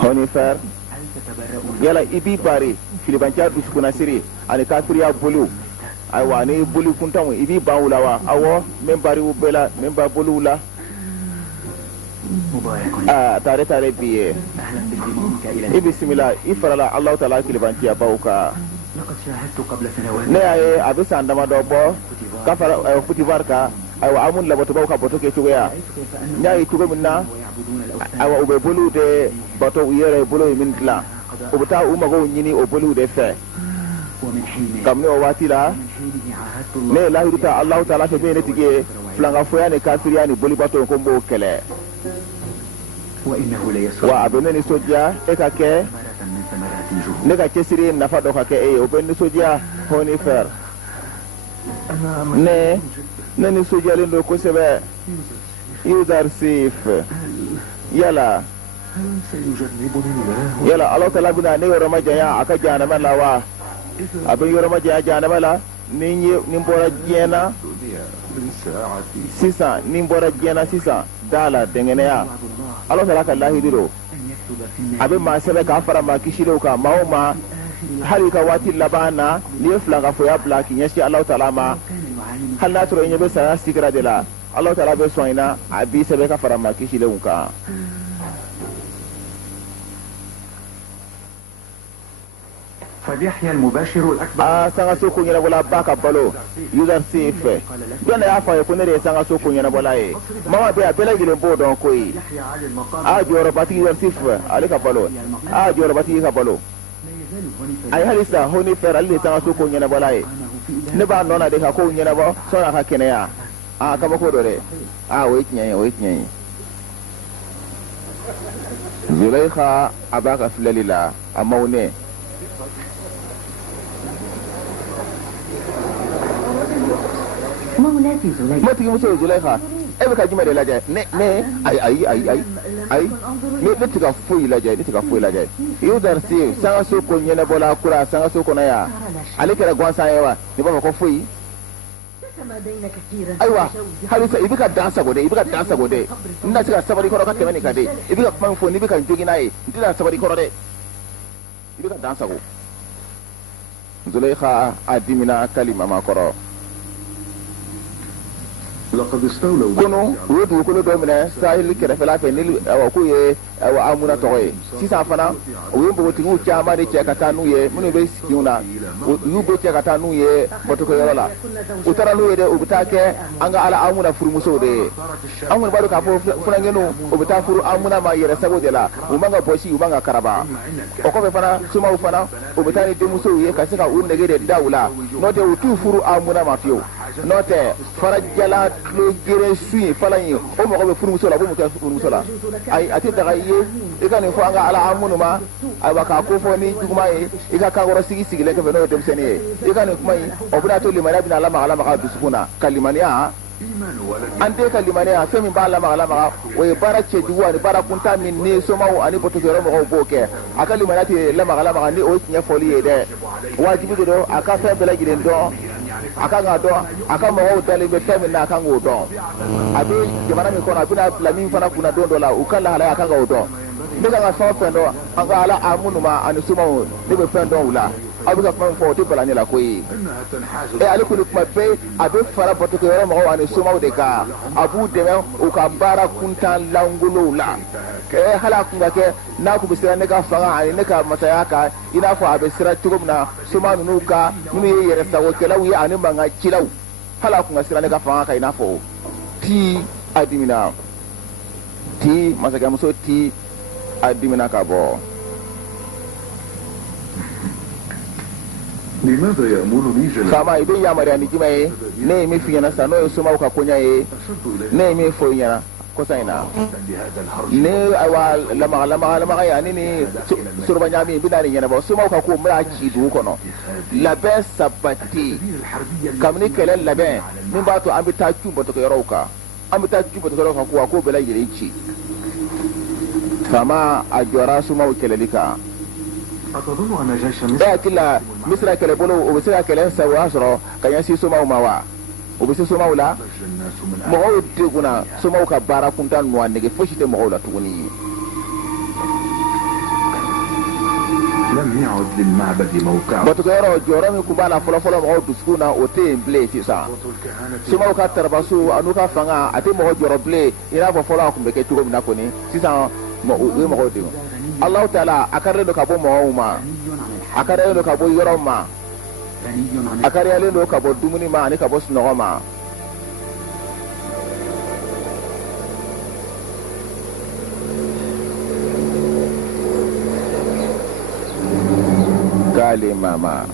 Honifer yala ibi bari filibanca dusukuna siri ani kafiriya bulu aywa ni bulu kuntangu ibi bawula wa awo men bari ubela men ba bulu la tare biye bismillah ifarala Allah taala filibancia bawka ne ay abisa andama do bo kafara futivar ka aywa amun la boto bawka boto ke tugoya nyaayi tugo minna aywa ube bulu de bato yere bulu min la ubuta umago nyini o bulu de fe kamne o wati la ne la hiruta Allah taala fe bene tige flanga foya ne kafiriya ni bulu bato ko mbo kele wa abene soja ekake ne ka kesiri nafa do ka ke o ben soja honi fer ne ni soja lindo ko sebe user safe yala Allah taala bina ne yoro majaya aka jana mala wa abin yoro majaya jana mala ni mbora jena sisa ni mbora jena sisa dala dengene ya Allah taala ka lahi diro abin ma sebe ka fara ma kishiro ka mauma hali ka wati labana ni flanga fo ya black nyashi Allah taala ma hal na tro nyebe sa sikra de la Allah taala be soina abi sebe ka fara ma kishiro ka فبيحيى المباشر الأكبر sanga soko nyana bola baka balo user safe dona ya fa ko ne sanga soko nyana bola e mama be apela gile bodo ko yi joro bati user safe alika balo joro bati ka balo ay halisa honi fer alle sanga soko nyana bola e ne ba nona de ka ko nyana bo sona ka kene ya kama ko dore wait nyai Zulaikha abaka filalila amaune mati muso Zulaikha ebe ka jima de laje ne ai ne tika foi laje user save sanga soko nyene bola kura sanga soko na ya alikera gwansa yawa ni baba ko foi aiwa halisa ibika dansa gode ina cika sabari koro ka temani kade ibika kuma fo ni bika jogi nayi ndina sabari koro de ibika dansa go Zulaikha adimina kalima makoro لقد استولوا كنو ودو كنو دومنا سايل كرفلا فنيل وكوي وامونا توي سيسا فنا ويمبو تيغو تشاما دي تشاكاتانو يه منو بي سكيونا يوبو تشاكاتانو يه بوتوكو يولا وترانو يده وبتاكه انغا على امونا فرموسو دي امون بادو كافو فنانغنو وبتا فرو امونا ما يره سبو دلا ومانغا بوشي ومانغا كارابا okobe fana suma ufana obetani demuso يه kasika undege de daula note utu furu amuna mafio note farajala lo gere sui falayi o mo ko furu musola bo mo ka furu musola ay ati daga ye e kan fo anga ala amunu ma ay baka ko fo ni kuma e ka ka goro sigi sigi le ke no dem sene e kan kuma yi o buna to limana bin ala ma ka dusukuna kalimaniya ante kalimaniya femi ba ala ma o e barace duwa ni barakunta min ne so mawo ani boto jero mo ko boke akalimaniya te lama ni o nya foli e de wajibi do aka fe bela gilen do aka nga do aka mo o tele be femi na aka ngo do abi jamana mi kona bina lamin fana kuna do la ukala hala aka ngo do ndega nga so fendo anga ala amunu ma ani suma o ne be fendo ula abu ka kuma fo te bala ni la koyi e ali kunu kuma be abi fara boto ko yoro mo ani suma o de ka abu de me o ka bara kuntan langulo la ke hala kunga ke na ku bisira ne ka fanga ani ne ka mataya ka ina fo abi sira tugumna suma nunu ka nunu yere sawo kelawu ya ani manga kilaw hala kunga sira ne ka fanga ka ina fo ti adimina ti masaka muso ti adimina ka bo لماذا يأمرني جلال فما يبين يا مريم جمعي نيمي فينا سانو يسمع وكونيا نيمي فوينا كوساينا ne awa lama yani ni surbanya mi bidari yana ba suma ka ko mura ki du kono labe sabati kamni kele labe min ba to ambita ku boto ko yorauka ambita ku boto ko yorauka ko bela yirici fama ajora suma kelelika أتظن أن جيش مصر كلا مصر كلا بلو ومصر كلا سواسرو كان يسي سما وماوا o bɛ se somaw la الناس من mɔgɔw degunna somaw ka baara kunta ninnu a nege fosi tɛ mɔgɔw la tuguni. لم يعد للمعبد موقع batukɛyɔrɔ jɔyɔrɔ min tun b'a la fɔlɔfɔlɔ mɔgɔw dusukun na o tɛ yen bilen sisan. somaw ka tarabaso a n'u ka fanga a tɛ mɔgɔ jɔrɔ bilen i n'a fɔ fɔlɔ a tun bɛ kɛ cogo min na kɔni sisan u ye mɔgɔw degun. alahu taala a karilen don ka bɔ mɔgɔw ma a kariyalen don ka bɔ yɔrɔ ma a kariyalen don ka bɔ dumuni ma ani ka bɔ sunɔgɔ ma. k'ale mama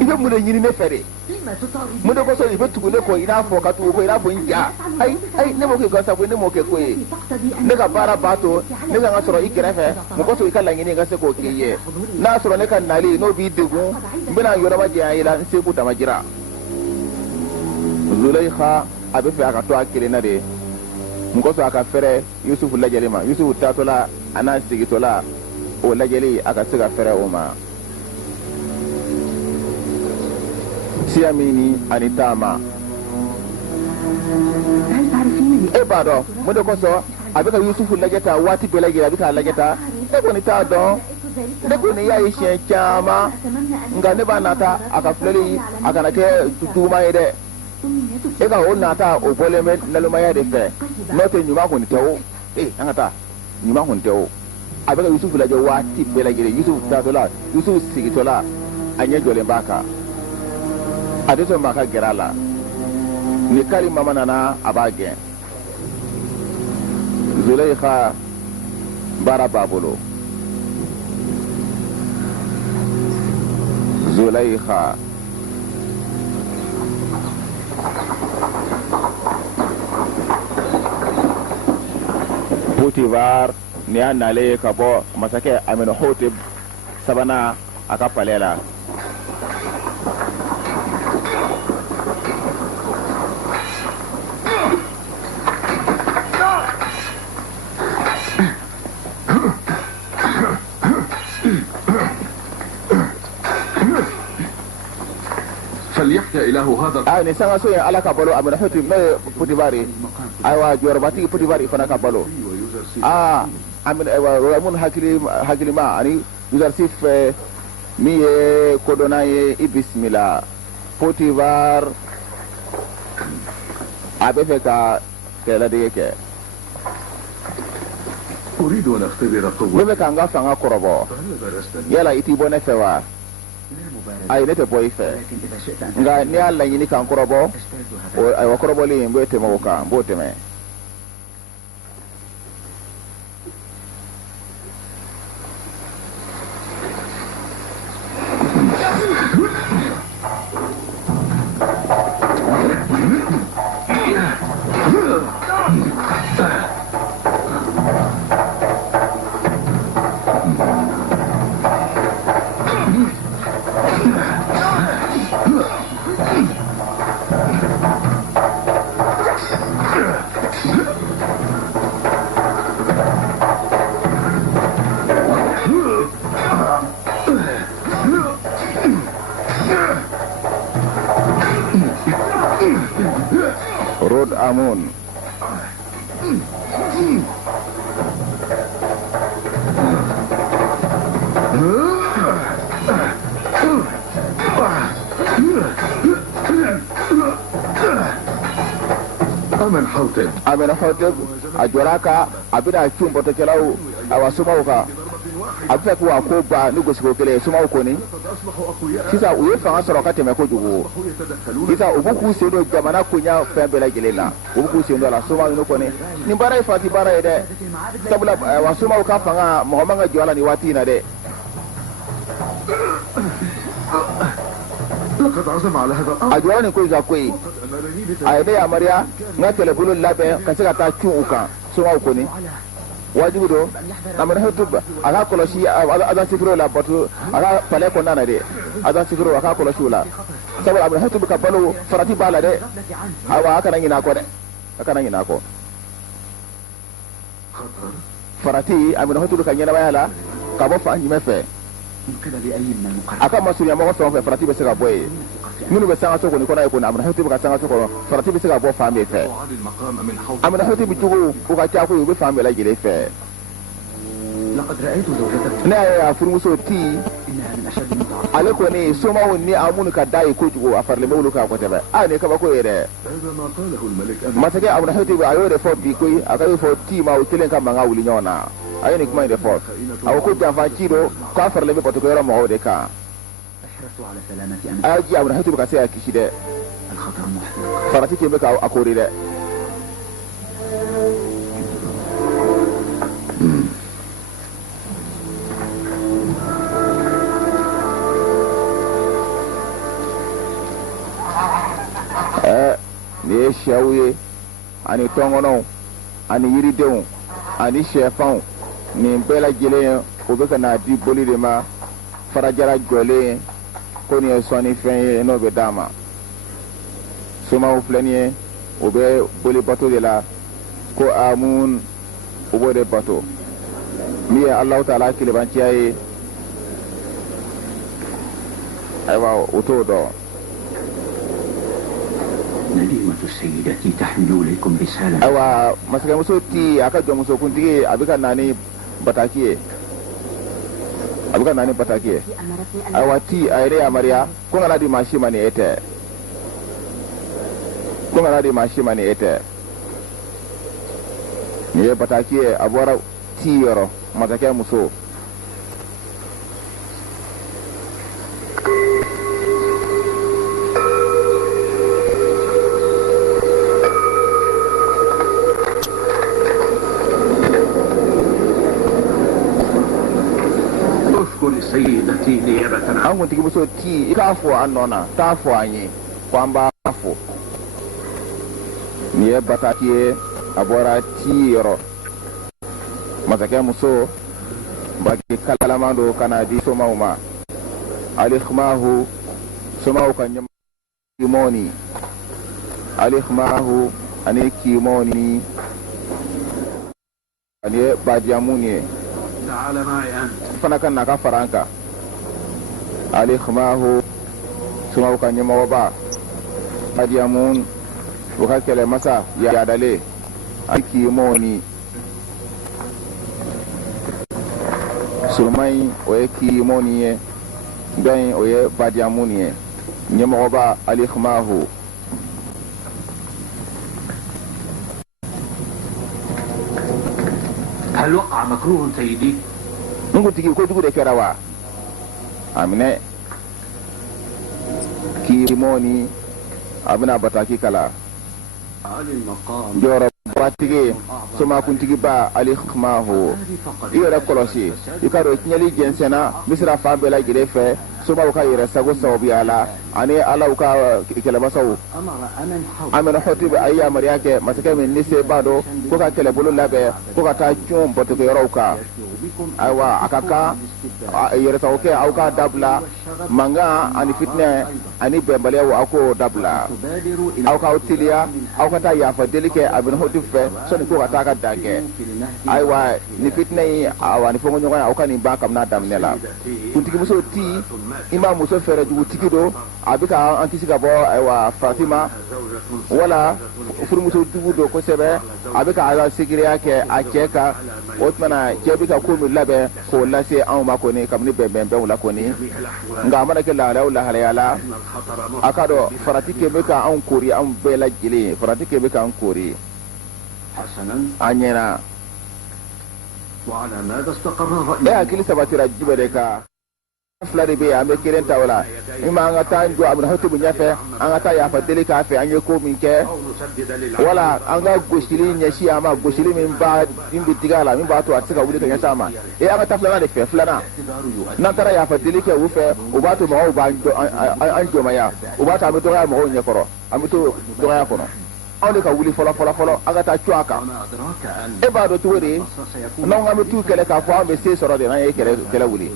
i bɛ mun de ɲini ne fɛ de mun de kosɔn i bɛ tugu ne kɔ i n'a fɔ ka tugu ko i n'a fɔ n ja ayi ne m'o kɛ gasago ne m'o kɛ ko ye ne ka baara b'a to ne ka sɔrɔ i kɛrɛfɛ mun kosɔn i ka laɲini ka se k'o k'i ye n'a sɔrɔ ne ka nali n'o b'i degun n bɛna yɔrɔma janya i la n seko dama jira. Zulaykha a bɛ fɛ a ka to a kelen na de mun kosɔn a ka fɛrɛ Yusufu lajɛli ma Yusufu taatɔla a n'a sigitɔla o lajɛli a ka se ka fɛrɛ o ma. siya min ani taama e b'a dɔn mun de kosɔn a bɛ ka Yusufu lajɛ ta waati bɛɛ lajɛlen a bɛ k'a lajɛ ta ne kɔni t'a dɔn ne kɔni y'a ye siɲɛ caman nka ne b'a nata a ka filɛli a kana kɛ juguman ye dɛ e ka o nata o bɔlen bɛ nalomaya de fɛ n'o tɛ ɲuman kɔni tɛ o an ka taa ɲuman kɔni tɛ o a bɛ ka Yusufu lajɛ waati bɛɛ lajɛlen Yusufu taatɔla Yusufu sigitɔla a ɲɛ jɔlen b'a kan a tɛ sɔn maa ka gɛrɛ a la ni kari mama nana a b'a gɛn. Zulaykha baara b'a bolo Zulaykha Potifar ni y'a nalen ka bɔ masakɛ Amenhotep sabanan a ka palais la. ni sanga so ya ala ka balo Amenhotep no Potifar aywa jorobati Potifar fana ka balo amin aywa mun hakilima ani Yuzarsif mi ye kodona ye bismillah Potifar abe fe ka kela de ke أريد أن أختبر قوة bebe ka nga fanga korobo yala iti bone fe wa ay ne te boy fe nga ni alla nyini kan korobo o ay wa korobo li mbo te mo ka mbo te me Rod Amun Amenhotep ajoraka abida chumbo tekelaw awasumauka abe ko akoba ni gosiko kele sumau koni sisa uye fanga soro ka teme ko jugo sisa ubuku sendo jamana kunya fembela gelela ubuku sendo la sumau no koni ni bara ifati bara ede sabula wasumau ka fanga mohomanga jola ni wati na de لقد عزم على هذا الأمر ajorani ko zakoi ayde ya maria ngatele bulu labe kasika ta chuuka sumau koni wajibu do Amenhotep aka kolosi adan sikiro la batu aka pale ko nana de adan sikiro aka kolosi la sabula Amenhotep ka balo farati bala de awa aka nan ina ko de aka nan ina ko farati amina hotulu ka ɲɛnamaya la ka bɔ fan jumɛn fɛ a ka masurunya mɔgɔ fɛn o fɛ farati bɛ se ka bɔ yen minnu bɛ sangaso kɔni kɔnɔ ye kɔni amina hotulu ka sangaso kɔnɔ farati bɛ se ka bɔ fan bɛɛ fɛ amina hotulu cogo o ka ca ko ye u bɛ fan bɛɛ lajɛlen fɛ ne y'a furumuso Ti ale kɔni somaw ni a minnu ka da ye kojugu a farilen bɛ wolo kan kosɛbɛ nin kabako ye dɛ masakɛ amina hotulu a y'o de fɔ bi koyi a ka y'o fɔ Ti ma o kelen ka mankan wuli ɲɔgɔn na a ye nin kuma in de fɔ a ko janfa ci do k'a faralen bɛ batukɛyɔrɔ mɔgɔw de kan a y'a ji amina hotulu ka se ka kisi dɛ farati kɛ bɛ ka a kori dɛ ni ye sɛw ye ani tɔngɔnɔw ani yiridenw ani sɛfanw nin bɛɛ lajɛlen o bɛ ka na di boli de ma farajara jɔlen ko nin ye sɔnnifɛn ye n'o bɛ d'a ma somaw filɛ nin ye o bɛ boli bato de la ko amun o b'o de bato min ye Alahu Taala kelebanciya ye ayiwa o t'o dɔn ayiwa masakɛmuso Ti a ka jɔnmusokuntigi a bɛ ka na ni bataki ye ayiwa Ti a ye ne yamaruya ko n kana di maa si ma ni e tɛ nin ye bataki ye a bɔra Ti yɔrɔ masakɛ muso an kuntigimuso Ti i k'a fɔ an nɔ na taa fɔ an ye ko an b'a fɔ nin ye bataki ye a bɔra Ti yɔrɔ masakɛ muso baki kalalaman do ka na di somaw ma alihmahu somaw ka ɲɛmɔni alihmahu ani kimɔni ani ye badiyamun ye fana ka na ka fara an kan alihmahu somaw ka ɲɛmɔgɔba badiyamun o ka kɛlɛmasa yadale ani kimɔni Sulmai o ye kimɔni ye dɔn o ye badiyamun ye ɲɛmɔgɔba alihmahu هل وقع مكروه سيدي؟ نقول ko jugu de kɛra wa a minɛ kimɔni a bɛna bataki kala jɔyɔrɔ batigi somakuntigiba alihmahu i yɛrɛ kɔlɔsi i ka dɔn tiɲɛli jɛnsɛnna misira fan bɛɛ lajɛlen fɛ somaw ka yɛrɛ sago sababuya la ani alaw ka kɛlɛmasaw amina hotib a ye yamaruya kɛ masakɛ min ni se b'a dɔn ko ka kɛlɛbolo labɛn ko ka taa cun batukɛyɔrɔw kan ayiwa a ka kan yɛrɛsago kɛ aw ka dabila mankan ani fitinɛ ani bɛnbaliyaw aw k'o dabila aw k'aw teliya aw ka taa yafa deli kɛ amina hotib fɛ sɔnni ko ka taa ka dan kɛ ayiwa ni fitinɛ in awa ni fɔnkɔɲɔgɔnya aw ka nin ban kabini a daminɛ la kuntigimuso Ti i ma muso fɛrɛ jugutigi don a bɛ ka an kisi ka bɔ ayiwa farati ma wala furumuso jugu don kosɛbɛ a bɛ ka ala segiriya kɛ a cɛ kan o tumana cɛ bɛ ka ko min labɛn k'o lase anw ma kɔni kabini bɛnbɛnbɛnw la kɔni nka a mana kɛ lahalaya o lahalaya la a ka dɔn farati kɛ bɛ ka anw kori anw bɛɛ lajɛlen farati kɛ bɛ ka anw kori an ɲɛna e hakili sabatira jumɛn de kan fila de bɛ yen an bɛ kelen ta o la min ma an ka taa jɔ amina hotib ɲɛfɛ an ka taa yafa deli k'a fɛ an ye ko min kɛ wala an ka gosili ɲɛsin a ma gosili min bɛ digi a la min b'a to a tɛ se ka wuli ka ɲɛsin a ma an ka taa filanan de fɛ filanan n'an taara yafa deli kɛ u fɛ o b'a to mɔgɔw b'an jɔmaya o b'a to an bɛ dɔgɔya mɔgɔw ɲɛkɔrɔ an bɛ to dɔgɔya kɔnɔ anw de ka wuli fɔlɔ an ka taa cu a kan e b'a dɔn cogo di n'anw ka bɛ t'u kɛlɛ k'a fɔ an bɛ se sɔrɔ de n'an ye kɛlɛ wuli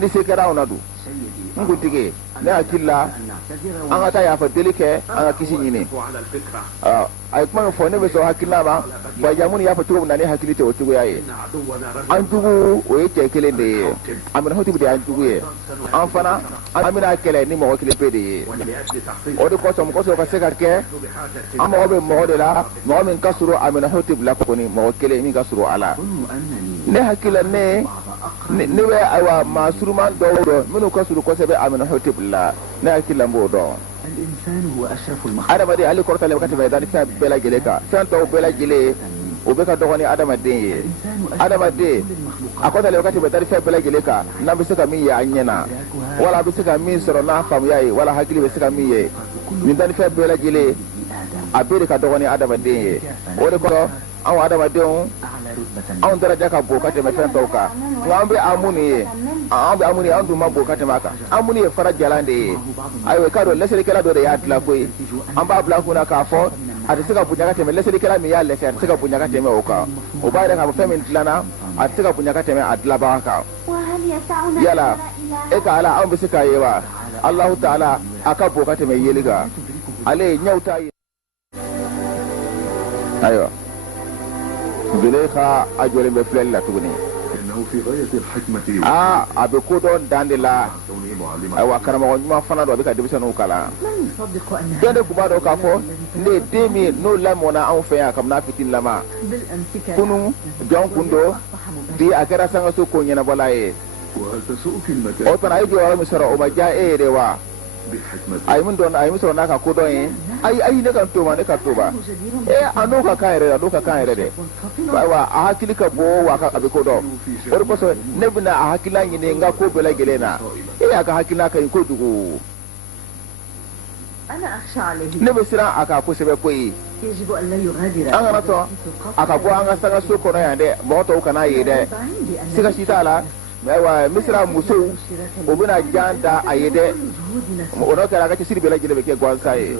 ni se kɛra anw na dun ngutige ne akilla an ata ya fa delike an kisi nyine ay kuma fo ne be so hakilla ba ba jamun ya fa tubu na ne hakilite o tubu yaye an tubu o yake kele de amina hotibu de an tubu ye an fana amina kele ni mo kele pede o de ko so ka se ka ke am o be mo de la mo min kasuru amina hotibu la ko ni mo kele ni kasuru ala ne hakila ne we awa masuruman do minu kasuru ko sebe amina hotibu la ne hakila mbo do الإنسان هو أشرف المخلوقات. Adam ade ali korta le wakati ba dani fa bela gele ka san to bela gele o be ka dogoni Adam ade akoda le wakati ba dani fa bela gele ka na bi saka min ya anyena wala bi saka min soro na fam yayi wala hakili bi saka min ye min dani fa bela gele abere ka dogoni Adam ade o de ko an Adam ade an daraja ka bo kate me fen tawka ngambe amuni ye ambe amuni an duma bo kate maka amuni e fara jalande ayo ka do lesere kala do de ya tla koy amba bla kuna ka fo ati sika bunya kate me lesere kala mi ya lesere sika bunya kate me oka o ba da ka femin tlana ati sika bunya kate me adla ba ka yala e ka ala an bisika yewa Allah ta'ala aka bo kate me yeliga ale nyauta ayo Zulekha ajole be flel la tuguni إنه في غاية الحكمة أبيكو دون داندلا أيوا كرما ونما فنا دو بيكا دبسانو كلا من يصدق أن دند كوبادو كافو ني ديمي نو لامونا أون فيا كم نافتين لما بالأمس كونو جون كوندو دي أكرا سانغا سو كونينا بولاي وهل تسوء كلمة أو تنا أيدي ولا مسرا أو مجا روا بحكمة أي من دون أي مسرا ناكا كودوين أي نكا توما نكا توبا أنوكا كايرة أنوكا كايرة دي wa ahakili ka bo wa ka abiko do or ko so nebna ahakila nyine nga ko bela gelena aka hakila ka ko dugo أنا أخشى عليه nebe sira aka ko sebe ko yi يجب أن لا يغادر an na to aka ko an sanga so ko na yande mo to kana yede siga shitala wa misra muso obuna janda ayede o no kala ka ci sirbe la gele be ke gwansaye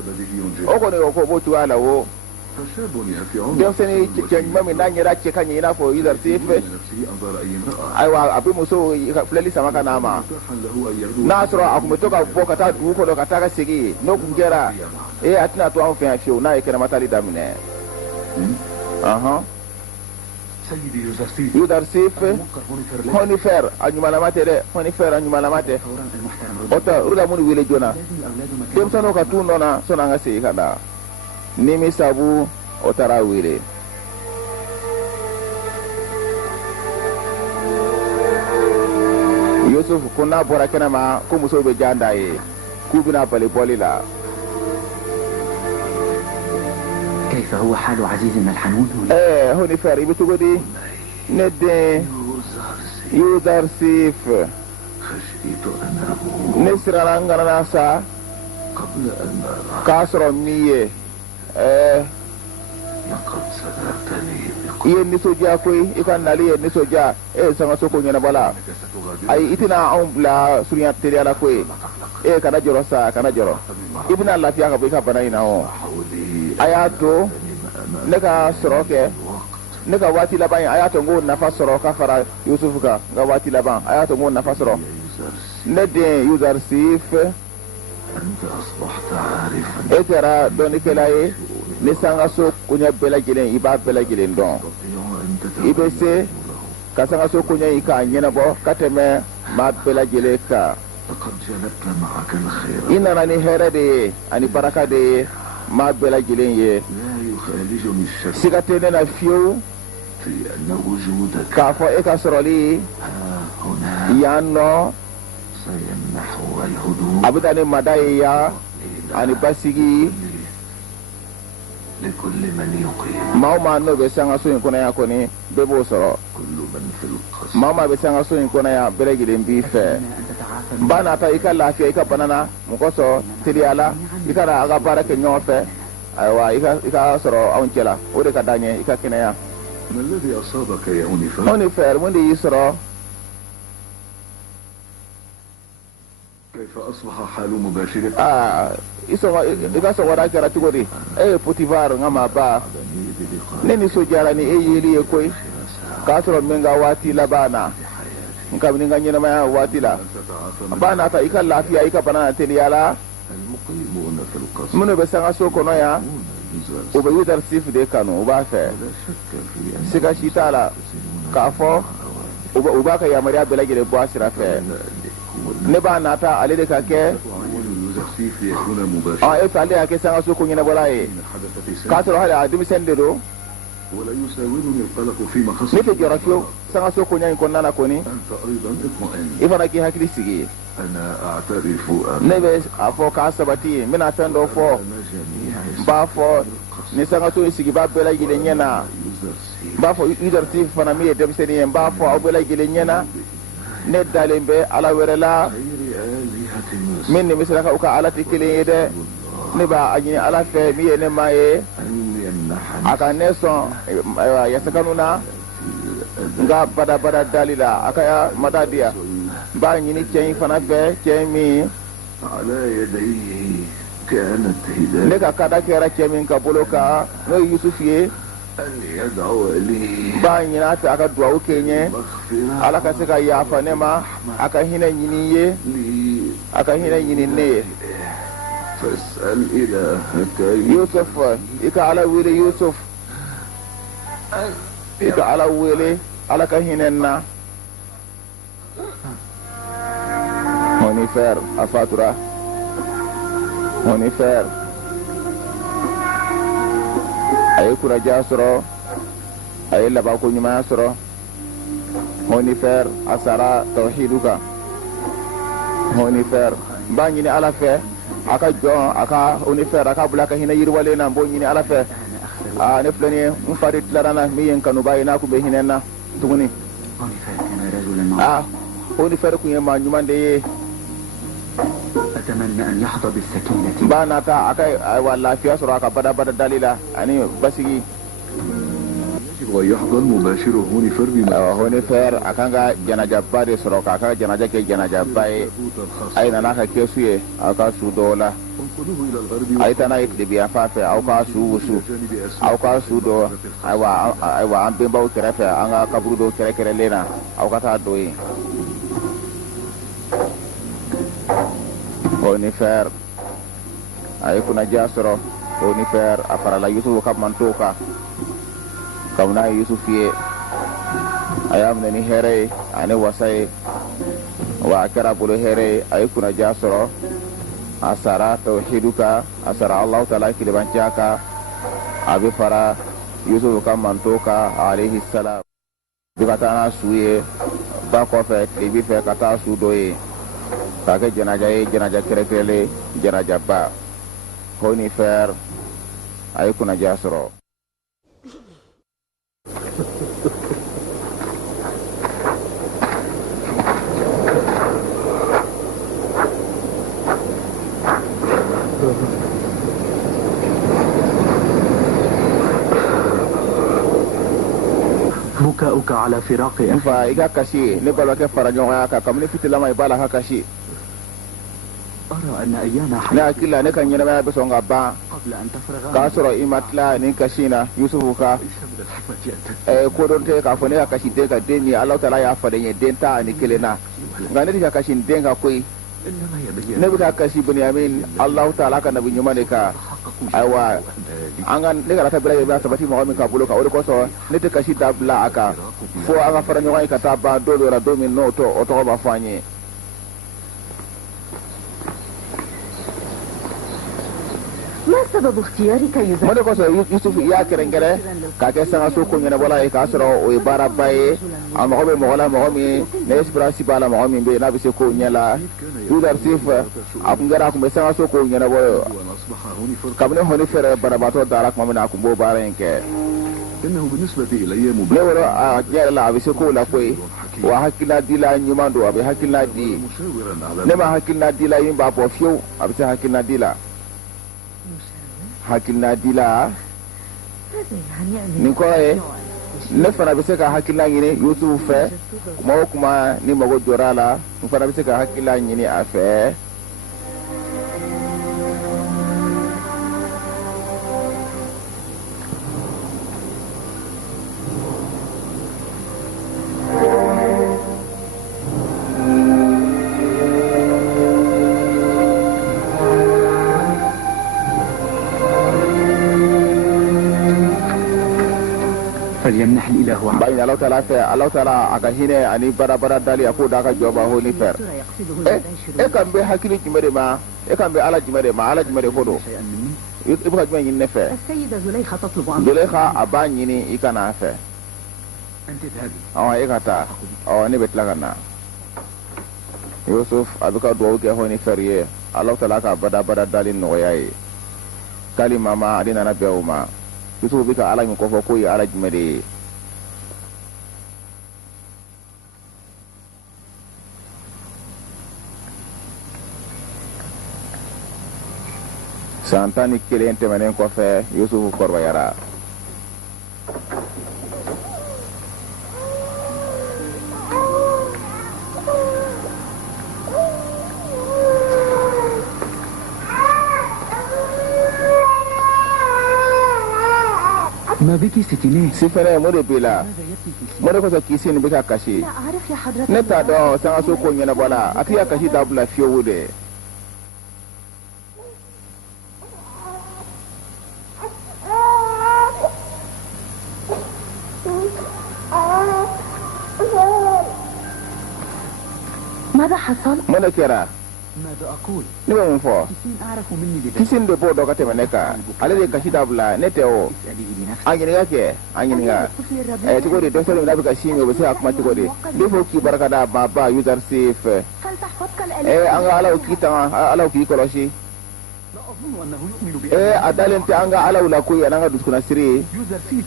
o ko ne ko bo tu ala wo فشاب يفعل dem sene ci mami na nyira ci kan yina fo yidar sife نفسه أنظر أي امرأة aiwa abi muso fleli sama kana ma متاحا له أن يغدو nasro akumetoka bokata duko do kataka sigi no kungera atina to an fe afio na yake na matali damine aha سيدي يوزرسيف yidar sife موقع هونيفر ليس honifer anyumala mate de honifer anyumala mate فورا المحترم ota rula mun wile jona لازم الأولاد مكان dem sano ka tuno na sona nga se kada nimi sabu otara wile Yusuf kuna bora kana ma ko muso be janda ye kubina bali bolila كيف هو حال عزيزنا الحنون هنا؟ honifer ibitugodi nede يوزرسيف yudar sif خشيت أن أموت nisra ngana nasa قبل أن أرى kasro miye لقد صدقتني iye nisoja koy ikan nali ye nisoja sanga soko nyana bala بأنك ستغادر ay itina on bla sunya tere ala koy kana joro sa kana joro ibna lafiya ka be ka bana ina o حولي ayato ne ka soroke ne ka wati laban ayato ngo nafa soro ka fara yusuf ka ga wati laban ayato ngo nafa soro يوزرسيف ne de user sif أنت أصبحت عارفا etera doni kelaye ne sanga so kunya bela gilen iba bela gilen don تستطيع أن تتولى ibese ka sanga so kunya ika nyena bo kateme ma bela gile ka لقد جلبت معك الخير ina na ni here de ani baraka de ma bela gilen ye لا يخالجني الشك sigatene na fiu في أن وجودك ka fo e ka soroli ها هنا yanno سيمنح الهدوء abidani madaye ya ani basigi لكل من يقيم mauma no be sanga so in kuna ya koni bebo soro كل من في القصر mama be sanga so in kuna ya bela gilen bi fe أن تتعافى من bana ta ika lafiya ika banana mukoso tiriala ika da aga barake nyofe aywa ika soro awon kela o de ka danye ika kinaya ما الذي أصابك يا أونيفر؟ oni fer mun di soro كيف أصبح حال مباشرك؟ iso ika so wada kera tugori potivar ngama ba أعدني بلقاء neni so jara ni yeli e koy ka soro menga wati labana nka min nga ɲɛnamaya waati la أن تتعافى من ba nata i ka lafiya i ka bana na teliya la المقيمون في القصر minnu bɛ sangaso kɔnɔ yan يزال u bɛ yudarsif de kanu u b'a fɛ لا شك في أن siga si t'a la k'a fɔ u b'a ka yamaruya bɛɛ lajɛlen bɔ a sira fɛ ne b'a nata ale de ka kɛ تعاون يوزرسيف ليكون مباشرا e fɛ ale y'a kɛ sangaso ko ɲɛnabɔla ye من حدث k'a سنة sɔrɔ hali a denmisɛnnin de don ولا يساورني القلق فيما خص ne tɛ jɔrɔ fiyewu sangaso ko ɲɛ in kɔnɔna na kɔni أنت أيضا اطمئن i fana k'i hakili sigi أنا أعترف ne أن bɛ a fɔ k'a sabati n bɛna fɛn dɔ fɔ جميع n b'a fɔ ni sangaso in sigibaa bɛɛ lajɛlen ɲɛna يوزرسيف n b'a fɔ yudarsif fana min ye denmisɛnnin ye n b'a fɔ aw bɛɛ lajɛlen ɲɛna ne dalen bɛ ala wɛrɛ la غير آلهة min nimisiraka u ka ala tɛ kelen ye dɛ ne b'a ɲini ala fɛ min ye ne ma ye أن يمنحني a ka ne sɔn yasakanu na n ka badabada dali la a ka mada diya n b'a ɲini cɛ in fana fɛ cɛ min على يديه كانت ne هداية ka kada kɛra cɛ min ka bolo kan n'o ye yusufu ye أن يدعو لي n b'a ɲini a fɛ a ka duwawu kɛ n ye مغفرة ala ka se ka yafa ne ma a ka hinɛ ɲini ye لي a ka hinɛ ɲini ne ye فاسأل إلهك yusuf i ka ala wele yusuf i ka ala wele ala ka hinɛ n na honifɛr a fatura honifɛr a ye kuraja sɔrɔ a ye labanko ɲumanya sɔrɔ honifɛr a sara tawhidu kan honifɛr n b'a ɲini ala fɛ a ka jɔn a ka honifɛr a ka bila ka hinɛ yiriwalen na n b'o ɲini ala fɛ ne filɛ nin ye n fari tilara na min ye n kanuba ye n'a kun bɛ hinɛ n na tuguni هونيفر كان رجلا معروفا honifɛr kun ye maa ɲuman de ye أتمنى أن يحظى n بالسكينة b'a nata a ka lafiya sɔrɔ a ka badabada dali la ani basigi يجب أن يحضر مباشر هونيفر بما honifɛr a kan ka janajaba de sɔrɔ k'a ka janaja kɛ janajaba ye a ye nana ka kɛsu ye aw ka su dɔw la انقلوه إلى الغرب a ye taa n'a ye tilebiya fan fɛ aw ka su wusu aw ka su dɔ ayiwa an benbaw kɛrɛfɛ an ka kaburu dɔw kɛrɛkɛrɛlen na aw ka taa don yen honifɛr a ye kunnaja sɔrɔ honifɛr a farala yusufu ka mantow kan kabini a ye yusufu ye a y'a minɛ ni hɛrɛ ye ani wasa ye wa a kɛra a bolo hɛrɛ ye a ye kunnaja sɔrɔ a sara tawhidu kan a sara alahu taala kilebanciya kan a bɛ fara yusufu ka manto kan alayhi salam bi ka taa n'a su ye ba kɔfɛ tilebi fɛ ka taa su dɔ ye k'a kɛ janaja ye janaja kɛrɛkɛrɛnlen janajaba honifɛr a ye kunnaja sɔrɔ بكاؤك على فراق n أخي fa i ka kasi ne balimakɛ fara ɲɔgɔnya kan kabini fitilama i b'a la ka kasi أرى أن أيام ne حياتي hakili la ne ka ɲɛnamaya bɛ sɔn ka ban قبل أن تفرغ k'a sɔrɔ i ma tila nin kasi in na yusufu ka من الحكمة أن kodɔn tɛ k'a fɔ ne ka kasi den ka den min alahu taala y'a falen ye den ta ani kelen na nka ne tɛ ka kasi den ka koyi إنما يبين ne bɛ ka kasi beniyamin alahu taala ka nabi ɲuman de kan ayiwa an ka ne kana taa bɛɛ lajɛlen bɛ sabati mɔgɔ min ka bolo kan o de kosɔn ne tɛ kasi dabila a kan fo an ka fara ɲɔgɔn ye ka taa ban don dɔ la don min n'o o tɔgɔ b'a fɔ an ye ما سبب اختيارك mun يوزر؟ de kosɔn yusufu i y'a kɛrɛnkɛrɛn k'a kɛ sangaso ko ɲɛnabɔla ye k'a sɔrɔ o ye baaraba ye a mago bɛ mɔgɔ la mɔgɔ min ne esperance b'a la mɔgɔ min bɛ yen n'a bɛ se kow ɲɛ la yudarsif a kun kɛra a kun bɛ sangaso kow ɲɛnabɔ وأن أصبح هونيفر kabini honifɛr banabaatɔ dara tuma min na a kun b'o baara in kɛ إنه بالنسبة إلي ne مباشر wolo a diɲɛ yɛrɛ la a bɛ se kow la koyi wa hakilina dila ɲuman don a bɛ hakilina di مشاورا على ne ma hakilina dila yin b'a bɔ fiyewu a bɛ se hakilina di la hakilina di la هذا يعني nin kɔrɔ ye ne fana bɛ se ka hakilina ɲini yusufu fɛ kuma o kuma ni mago jɔra a la n fana bɛ se ka hakilina ɲini a fɛ taala fɛ Allahu taala aka hinɛ ani bara dali ko da ka jɔba ho ni fɛ e kan bɛ hakili jumɛn de ma e kan bɛ Ala jumɛn de ma Ala jumɛn de ko don i bɛ ka jumɛn ɲini ne fɛ Zulekha a b'a ɲini i kana fɛ e ka taa ne bɛ tila ka na Yusuf a bɛ ka dugawu kɛ ho ni fɛ ye Allahu taala ka bara dali nɔgɔya ye kali mama ale nana bɛn o ma Yusuf bɛ ka Ala min kɔfɔ ko ye Ala jumɛn de ye san 11 tɛmɛnen kɔfɛ Yusuf kɔrɔbayara ما بك ستينيه sifɛrɛ mo de b'i la mo de kosɔn k'i sin nin bɛ ka kasi ne t'a dɔn sangaso ko ɲɛnabɔla a t'i ka kasi dabila fiyewu de ماذا حصل؟ mun de kɛra ماذا أقول؟ ne bɛ mun fɔ كيسين أعرف مني بذلك kisin de b'o dɔ ka tɛmɛ ne kan ale de ye kasi dabila ne tɛ o اسأليه بنفسك a ɲininka kɛ a ɲininka cogo di denmisɛnnin n'a bɛ ka sin min o bɛ se ka kuma cogo di ne fɔ k'i barika da ba Yusuf فلتحفظك الآلهة an ka Alaw k'i tanga Alaw k'i kɔlɔsi لا أظن أنه يؤمن بأن a dalen tɛ an ka Alaw la ko ye an ka dusukuna siri ye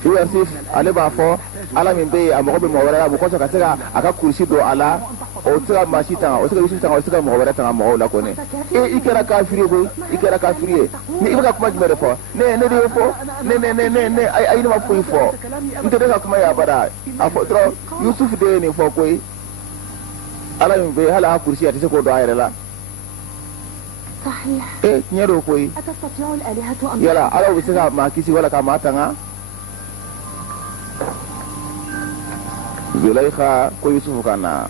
Yusuf ale b'a fɔ Ala min bɛ yen a mago bɛ mɔgɔ wɛrɛ la o kɔsɔn ka se ka a ka kurusi don a la o tɛ se ka maa si tanga o tɛ se ka Yusuf tanga o tɛ se ka mɔgɔ wɛrɛ tanga mɔgɔw la kɔni i kɛra kafiri ye koyi i kɛra kafiri ye ni i bɛ ka kuma jumɛn de fɔ ne de y'o fɔ ne ayi ne ma foyi fɔ n tɛ ne ka kuma ye abada a fɔ dɔrɔn Yusuf de ye nin fɔ koyi Ala min bɛ yen hali a ka kurusi a tɛ se k'o don a yɛrɛ la صحيح tiɲɛ don koyi أتستطيع الآلهة أن yala Alaw bɛ se ka maa kisi wala ka maa tanga Zulekha ko Yusuf ka na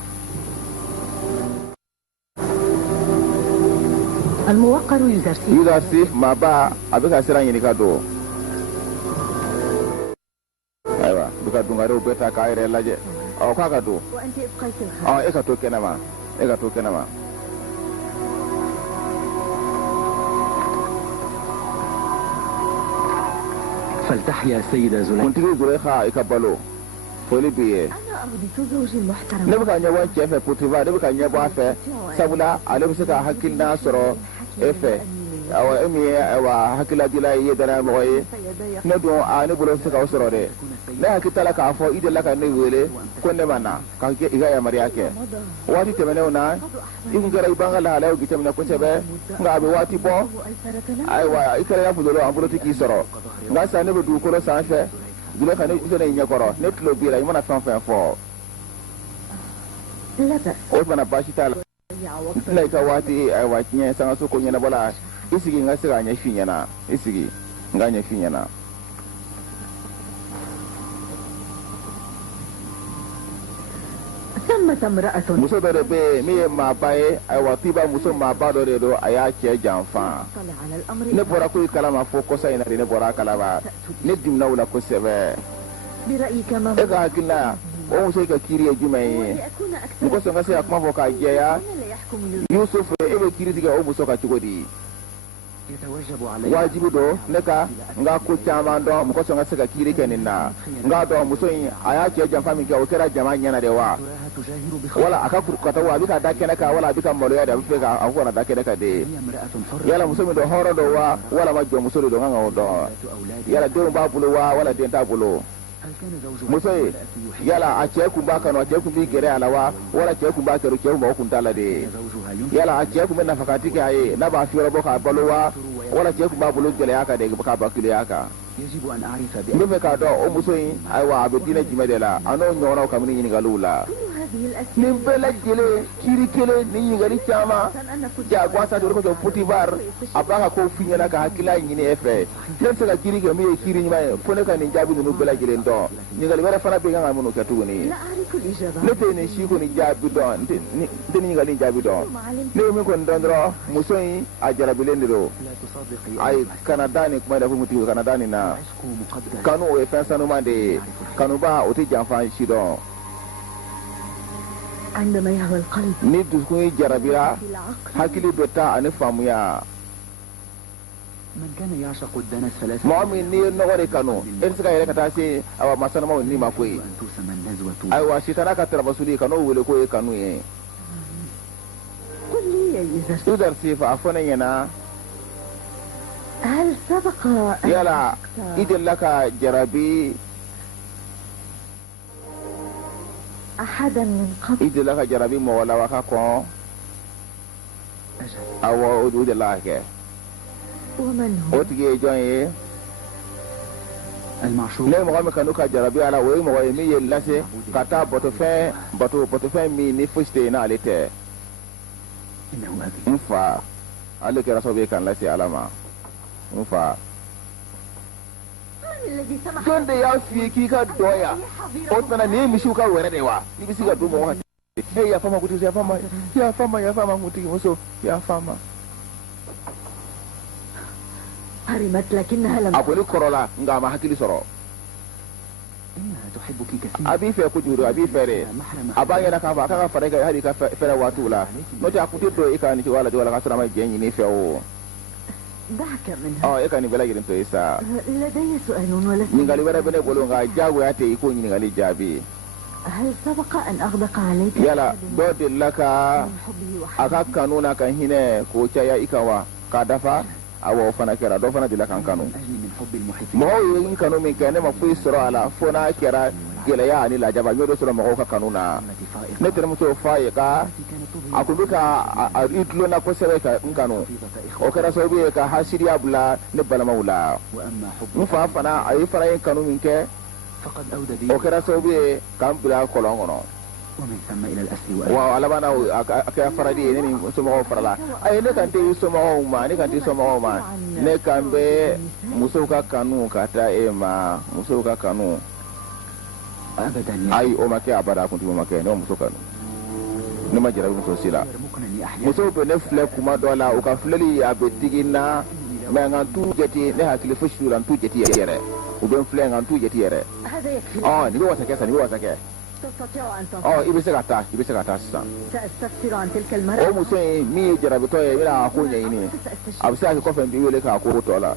الموقر يزرسي Yusuf maa ba a bɛ ka siran ɲininka don ayiwa bɛ ka dungarew bɛɛ ta k'a yɛrɛ lajɛ k'a ka don وأنت ابقيت الخير e ka to kɛnɛma فلتحيا سيدة زليخا kuntigi Zulekha i ka balo foli b'i ye أنا أوديت زوجي المحترم ne bɛ ka ɲɛbɔ n cɛ fɛ Potifa ne bɛ ka ɲɛbɔ a fɛ sabula ale bɛ se ka hakilina sɔrɔ e fɛ e min ye hakilidila ye i ye danaya mɔgɔ ye ne dun ne bolo bɛ se k'aw sɔrɔ dɛ ne hakili t'a la k'a fɔ i delila ka ne wele ko ne ma na ka i ka yamaruya kɛ waati tɛmɛnenw na i kun kɛra i b'an ka lahalayaw jateminɛ kosɛbɛ nka a bɛ waati bɔ ayiwa i kɛra i n'a fɔ dɔrɔn an bolo tɛ k'i sɔrɔ nka sisan ne bɛ dugukolo sanfɛ Zulekha ne i ɲɛkɔrɔ ne tulo b'i la i mana fɛn o fɛn fɔ لا بأس o fana baasi t'a la n tɛna i ka waati ayiwa tiɲɛ sangaso ko ɲɛnabɔla i sigi n ka se k'a ɲɛf'i ɲɛna i sigi n k'a ɲɛf'i ɲɛna ثمة امرأة muso dɔ de bɛ yen min ye maaba ye ayiwa tiba muso maaba dɔ de don a y'a cɛ janfa طلع على الأمر ne bɔra ko i kalama fo kɔsa in na de ne bɔra a kalama ne dimina o la kosɛbɛ برأيك ما e ka hakilina o muso ka kiiri ye jumɛn ye لأكون n أكثر kosɔn ka se ka kuma fɔ k'a jɛya من لا يحكم Yusuf e bɛ kiiri tigɛ o muso ka cogo di يتوجب علي wajibi don ne ka n ka ko caman dɔn n kosɔn ka se ka kiiri kɛ nin na n k'a dɔn muso in a y'a cɛ janfa min kɛ o kɛra jama ɲɛna de wa تراها تجاهر بخير wala a ka kata wa a bɛ ka da kɛnɛ kan wala a bɛ ka maloya de a bɛ fɛ k'a fɔ kana da kɛnɛ kan de هي امرأة فرة yala muso min don hɔrɔn don wa wala ma jɔ muso de don kan ka o dɔn أولاد yala denw b'a bolo wa wala den t'a bolo هل كان زوجها muso ye yala a cɛ kun b'a kanu a cɛ kun b'i gɛrɛ a la wa wala cɛ kun b'a kɛrɛ cɛw mɔgɔ kun t'a la de زوجها ينفق yala a cɛ kun bɛ nafakati kɛ a ye n'a b'a fiyɔrɔ bɔ k'a balo wa wala cɛ kun b'a bolo gɛlɛya kan de k'a ba kiliya kan يجب أن أعرف n bɛ fɛ k'a dɔn o muso in ayiwa a bɛ diinɛ jumɛn de la a n'o ɲɔgɔnnaw kabini ɲininkaliw la كل nin bɛɛ lajɛlen kiiri kelen ni ɲininkali caman jagoya sa dɔrɔn ko Potifar a b'a ka ko f'i ɲɛna ka hakilila ɲini e fɛ ne bɛ se ka kiiri kɛ min ye kiiri ɲuman ye fo ne ka nin jaabi ninnu bɛɛ lajɛlen dɔn ɲininkali wɛrɛ fana bɛ kan ka minnu kɛ tuguni ne tɛ nin si kɔni jaabi dɔn n tɛ nin ɲininkali jaabi dɔn ne ye min kɔni dɔn dɔrɔn muso in a jarabilen de don ayi kana da nin kuma da ko mutigi kana da nin na kanu o ye fɛn sanuman de ye kanuba o tɛ janfa si dɔn ni dusukun jarabira hakili bɛ taa ani faamuya mɔgɔ min n'i ye nɔgɔ de kanu e tɛ se ka yɛlɛ ka taa se awa masanamaw ni ma koyi ayiwa sitana ka tarabasuli kan'o wele k'o ye kanu ye Yudar Sifa a fɔ ne ɲɛna yala i delila ka jarabi i delila ka jarabi mɔgɔ la wa ka kɔn awɔ o delila ka kɛ o tigi ye jɔn ye ne ye mɔgɔ min kanu ka jarabi a la o ye mɔgɔ ye min ye lase ka taa bɔtɔfɛn min ni fosi tɛ yen n'ale tɛ n fa ale kɛra sababu ye kan lase ala ma n fa jɔn de y'a f'i ye k'i ka dɔ yan o tuma nin ye misiw ka wɛrɛ de wa i bɛ se ka don mɔgɔ ka yafa ma kuntigi yafa ma kuntigi muso yafa ma a ko ni kɔrɔla nka a ma hakili sɔrɔ a b'i fɛ kojugu a b'i fɛ de a b'a ɲɛna k'a fɔ a kan ka fara i kan hali i ka fɛrɛ waatiw la n'o tɛ a kun tɛ don i ka nin cogoya la cogo la ka sɔrɔ a ma jɛn ɲini i fɛ o e ka nin bɛɛ lajɛlen to ye sa ɲininkali wɛrɛ bɛ ne bolo nka diyagoya tɛ i k'o ɲininkali jaabi yala dɔ delila ka a ka kanu n'a ka hinɛ k'o caya i kan wa k'a dafa awɔ o fana kɛra dɔ fana delila ka n kanu mɔgɔw ye n kanu min kɛ ne ma foyi sɔrɔ a la fo n'a kɛra gɛlɛya ani lajaba n y'o de sɔrɔ mɔgɔw ka kanu na ne terimuso f'a ye ka a kun bɛ ka i dulonna kosɛbɛ ka n kanu o kɛra sababu ye ka hasiriya bila ne balimaw la n fa fana a ye fana ye kanu min kɛ o kɛra sababu ye k'an bila kɔlɔn kɔnɔ wa alabana a kɛra faradi ye ne ni somɔgɔw farala ayi ne kan tɛ somɔgɔw ma ne kan bɛ musow ka kanu ka taa e ma musow ka kanu ayi o ma kɛ abada kuntigi o ma kɛ ne ma muso kanu ne ma jarabi muso si la musow bɛ ne filɛ kuma dɔ la u ka filɛli a bɛ digi n na mɛ nka n t'u jate ne hakili fosi t'u la n t'u jate yɛrɛ u bɛ n filɛ nka n t'u jate yɛrɛ nin bɛ wasakɛ sa nin bɛ wasakɛ i bɛ se ka taa sisan o muso in min ye jarabitɔ ye i bɛna a ko ɲɛɲini a bɛ se ka kɛ kɔfɛ n b'i wele k'a ko tɔ la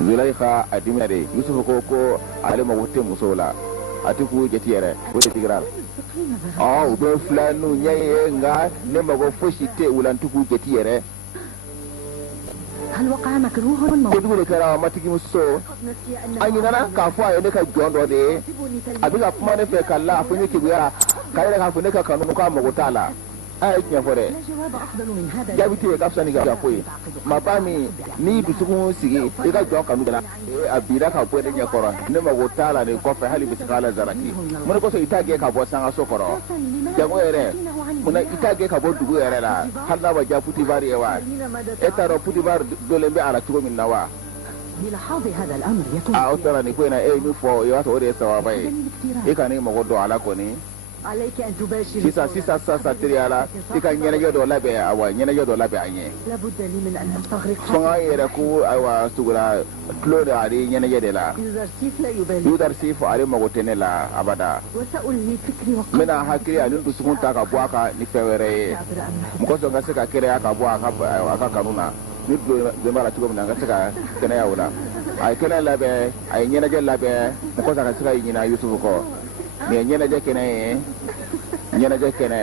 Zulaikha a dimina de Yusufu ko ale mago tɛ musow la a tɛ k'u jate yɛrɛ o de digira u bɛ filɛ n'u ɲɛ ye nka ne mago fosi tɛ u la n tɛ k'u jate yɛrɛ kojugu de kɛra matigi muso a ɲinana k'a fɔ a ye ne ka jɔn dɔ de ye a bɛ ka kuma ne fɛ ka la a fɔ n ye keguya k'a yɛrɛ k'a fɔ ne ka kanu k'a mago t'a la a ye tiɲɛ fɔ dɛ jaabi tɛ yen ka fisa ni ka ko ye maa ba min n'i dusukun sigi i ka jɔn kanu la a bira ka bɔ ne ɲɛ kɔrɔ ne mago t'a la nin kɔfɛ hali bɛ se k'a la zaraki mun de kosɔn i t'a gɛn ka bɔ sangaso kɔrɔ jango yɛrɛ munna i t'a gɛn ka bɔ dugu yɛrɛ la hali n'a ma diya Potifar ye wa e t'a dɔn Potifar dolen bɛ a la cogo min na wa o tora nin ko in na e ye min fɔ i b'a sɔrɔ o de ye sababa ye e ka n'i mago dɔn a la kɔni sisan teriya la i ka ɲɛnajɛ dɔ labɛn ɲɛnajɛ dɔ labɛn an ye fo an yɛrɛ ko ayiwa sugula tulo de ale ɲɛnajɛ de la Yudar Sifa ale mago tɛ ne la abada n bɛna hakili ani dusukun ta ka bɔ a kan ni fɛn wɛrɛ ye mɔgɔ sɔn ka se ka kɛnɛya ka bɔ a ka kanu na ni don b'a la cogo min na n ka se ka kɛnɛya o la a ye kɛnɛ labɛn a ye ɲɛnajɛ labɛn mɔgɔ sɔn ka se ka ɲina Yusufu kɔ nin ye ɲɛnajɛ kɛnɛ ye ɲɛnajɛ kɛnɛ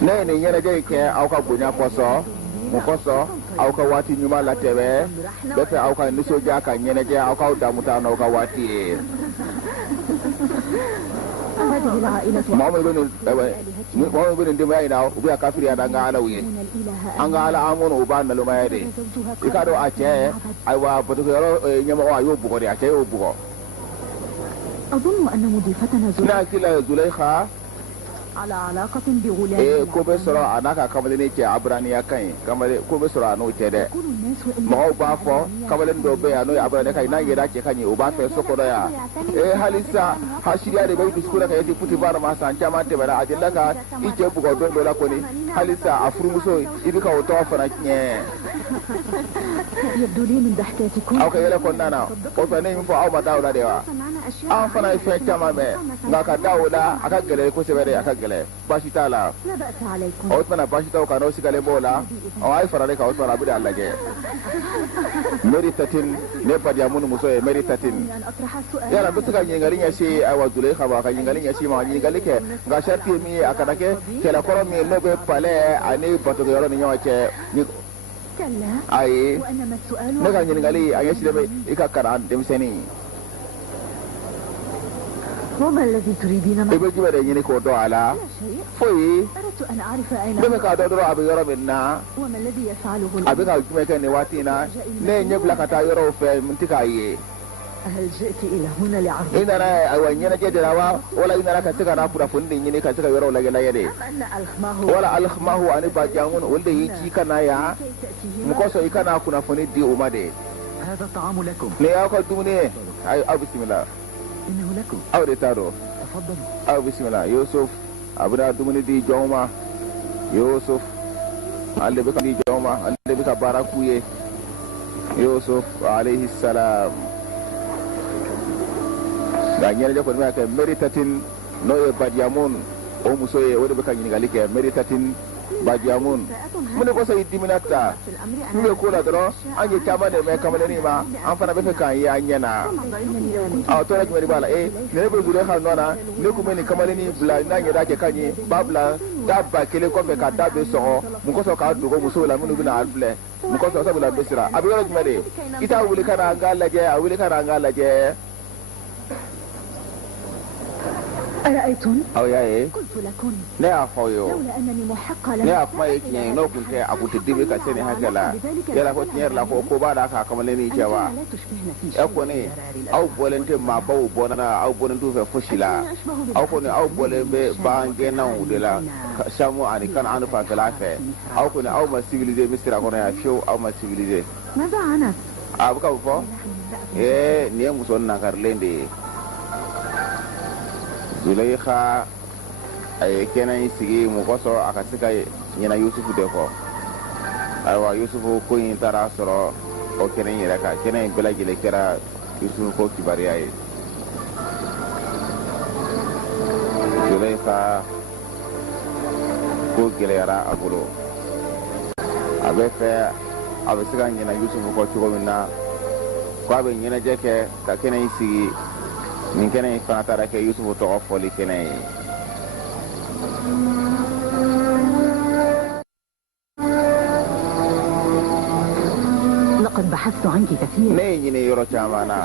ne ye nin ɲɛnajɛ in kɛ aw ka bonya kosɔn mun kosɔn aw ka waati ɲuman latɛmɛ bɛɛ fɛ aw ka nisɔndiya ka ɲɛnajɛ aw k'aw damu ta n'aw ka waati ye mɔgɔ min bɛ nin denbaya in na u bɛ ka kafiriya da an ka alaw ye an ka ala an kɔnɔ u b'a nalomaya de i k'a dɔn a cɛ ayiwa batukɛyɔrɔ ɲɛmɔgɔ a y'o bugɔ de a cɛ y'o bugɔ أظن أن مضيفتنا ina kila Zulaikha على علاقة بغلام ko be sɔrɔ a n'a ka kamalenin cɛ Aburaniya ka ɲi kamalen ko be sɔrɔ a n'o cɛ dɛ يقول الناس إن mɔgɔw b'a fɔ kamalen dɔw bɛ yan n'o ye Aburaniya ka ɲi n'a yera cɛ ka ɲi o b'a fɛ so kɔnɔ yan hali sisan hasiriya de bɛ dusukun na ka ɲɛsin Putifar ma san caman tɛmɛna a delila ka i cɛ bugɔ don dɔ la kɔni hali sisan a furumuso i bɛ ka o tɔgɔ fana tiɲɛ يبدو لي من ضحكاتكم aw ka yɛlɛ kɔnɔna na o fɛ ne ye min fɔ aw ma da o la de wa an fana ye fɛn caman mɛn nka ka da o la a ka gɛlɛn kosɛbɛ de a ka gɛlɛn baasi t'a la لا بأس عليكم o tuma baasi t'aw kan n'o sigalen b'o la a ye fara ne kan o tuma a bɛ a lajɛ Mary Tatin ne Badiamun muso ye Mary Tatin أن أطرح سؤال yala n bɛ se ka ɲininkali ɲɛsin ayiwa Zulaikha ma ka ɲininkali ɲɛsin ma ɲininkali kɛ nka sariti ye min ye a kana kɛ kɛlɛkɔrɔ min n'o bɛ palais ani batogɛyɔrɔ ni ɲɔgɔn cɛ كلا ayi وإنما السؤال ne ka ɲininkali a ɲɛsinnen bɛ i ka kalan denmisɛnnin وما الذي تريدين i معه؟ bɛ jumɛn de ɲini k'o dɔn a la لا شيء foyi أردت أن أعرف أين ne bɛ k'a dɔn dɔrɔn a bɛ yɔrɔ min na وما الذي يفعله a bɛ ka jumɛn kɛ nin waati in na ne ye ɲɛ bila ka taa yɔrɔw fɛ n tɛ k'a ye هل جئت إلى هنا لعرض i nana ayiwa ɲɛnajɛ de la wa wala i nana ka se ka na kunnafoni de ɲini ka se ka yɔrɔw lajɛ lajɛ de أم أن ألخماه wala Alkhmahu ani Badiamun olu de y'i ci ka na yan كي تأتيهما mun kosɔn i ka na kunnafoni di u ma de هذا الطعام لكم. nin y'aw ka dumuni ye aw bisimila إنه لكم. aw de t'a dɔn تفضلوا. aw bisimila Yusuf a bɛna dumuni di jɔnw ma Yusuf ale de bɛ ka di jɔnw ma ale de bɛ ka baara k'u ye Yusuf alayhi salam nka ɲɛnajɛ kɔni bɛ ka kɛ Mary Tatin n'o ye Badiamun o muso ye o de bɛ ka ɲininkali kɛ Mary Tatin Badiamun mun de kosɔn i dimina ta n bɛ ko la dɔrɔn an ye caman de mɛn kamalennin ma an fana bɛ fɛ k'an ye an ɲɛ na tɔɔrɔ jumɛn de b'a la ne bɛ Zulaikha nɔ na ne tun bɛ nin kamalennin bila n'a ɲɛda cɛ ka ɲɛ b'a bila da ba kelen kɔfɛ ka da bɛ sɔgɔ mun kosɔn k'a dogo musow la minnu bɛna a filɛ mun kosɔn sabula bɛ sira a bɛ yɔrɔ jumɛn de i t'a wuli ka na an k'a lajɛ a wuli ka na an k'a lajɛ أرأيتم؟ aw y'a ye قلت لكم ne y'a fɔ aw ye o لولا أنني محقة ne y'a kuma ye tiɲɛ ye n'o tun tɛ a tun tɛ dimi ka se nin hakɛ la yala ko tiɲɛ yɛrɛ la ko b'a da k'a kamalennin cɛ wa لا تشبهن في e شيء kɔni aw bɔlen tɛ maabaw bɔnna aw bɔlen t'u fɛ fosi la aw kɔni aw bɔlen bɛ bagangɛnnaw de la Samu ani Kan'an fanfɛla fɛ aw kɔni aw ma civiliser Misira kɔnɔ yan fiyewu aw ma civiliser ماذا عنت؟ a bɛ ka fɔ nin ye muso nakarilen de ye Zulaikha a ye kɛnɛ in sigi mun kosɔn a ka se ka ɲɛna Yusufu de kɔ ayiwa Yusufu ko in taara sɔrɔ o kɛnɛ in yɛrɛ kan kɛnɛ in bɛɛ lajɛlen kɛra Yusufu ko kibaruya ye Zulaikha ko gɛlɛyara a bolo a bɛ fɛ a bɛ se ka ɲɛna Yusufu kɔ cogo min na ko a bɛ ɲɛnajɛ kɛ ka kɛnɛ in sigi nin kɛnɛ in fana taara kɛ Yusufu tɔgɔ fɔli kɛnɛ ye لقد بحثت عنك كثيرا ne ye ɲini yɔrɔ caman na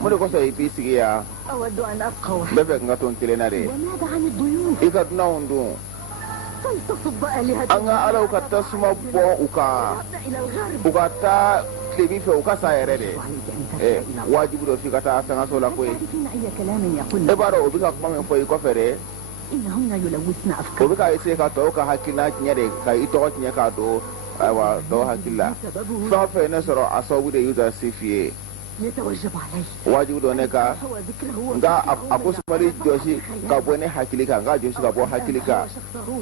mun de kosɔn i b'i sigi yan أود أن أبقى n وحدي bɛ fɛ n ka to n kelen na de وماذا عن الضيوف؟ i ka dunanw dun فلتصب آلهتنا an ka alaw ka tasuma bɔ u kan إلى الغرب u ka taa tilebi fɛ u ka sa yɛrɛ de وعليك أن ترجع إلى الله wajibu dɔ f'i ka taa sangaso la koyi تعرفين أي كلام يقول e b'a dɔn o bɛ ka kuma min fɔ i kɔfɛ de إنهن يلوثن o أفكارنا bɛ ka essayer ka tɔw ka hakilina tiɲɛ de ka i tɔgɔ tiɲɛ k'a don ayiwa tɔw hakili la سببه fɛn o fɛn ne sɔrɔ a sababu de y'u da se f'i ye يتوجب علي wajibu dɔ ne ka هو ذكره nka a ko sumali jɔsi ka bɔ ne hakili kan n ka jɔsi ka bɔ hakili kan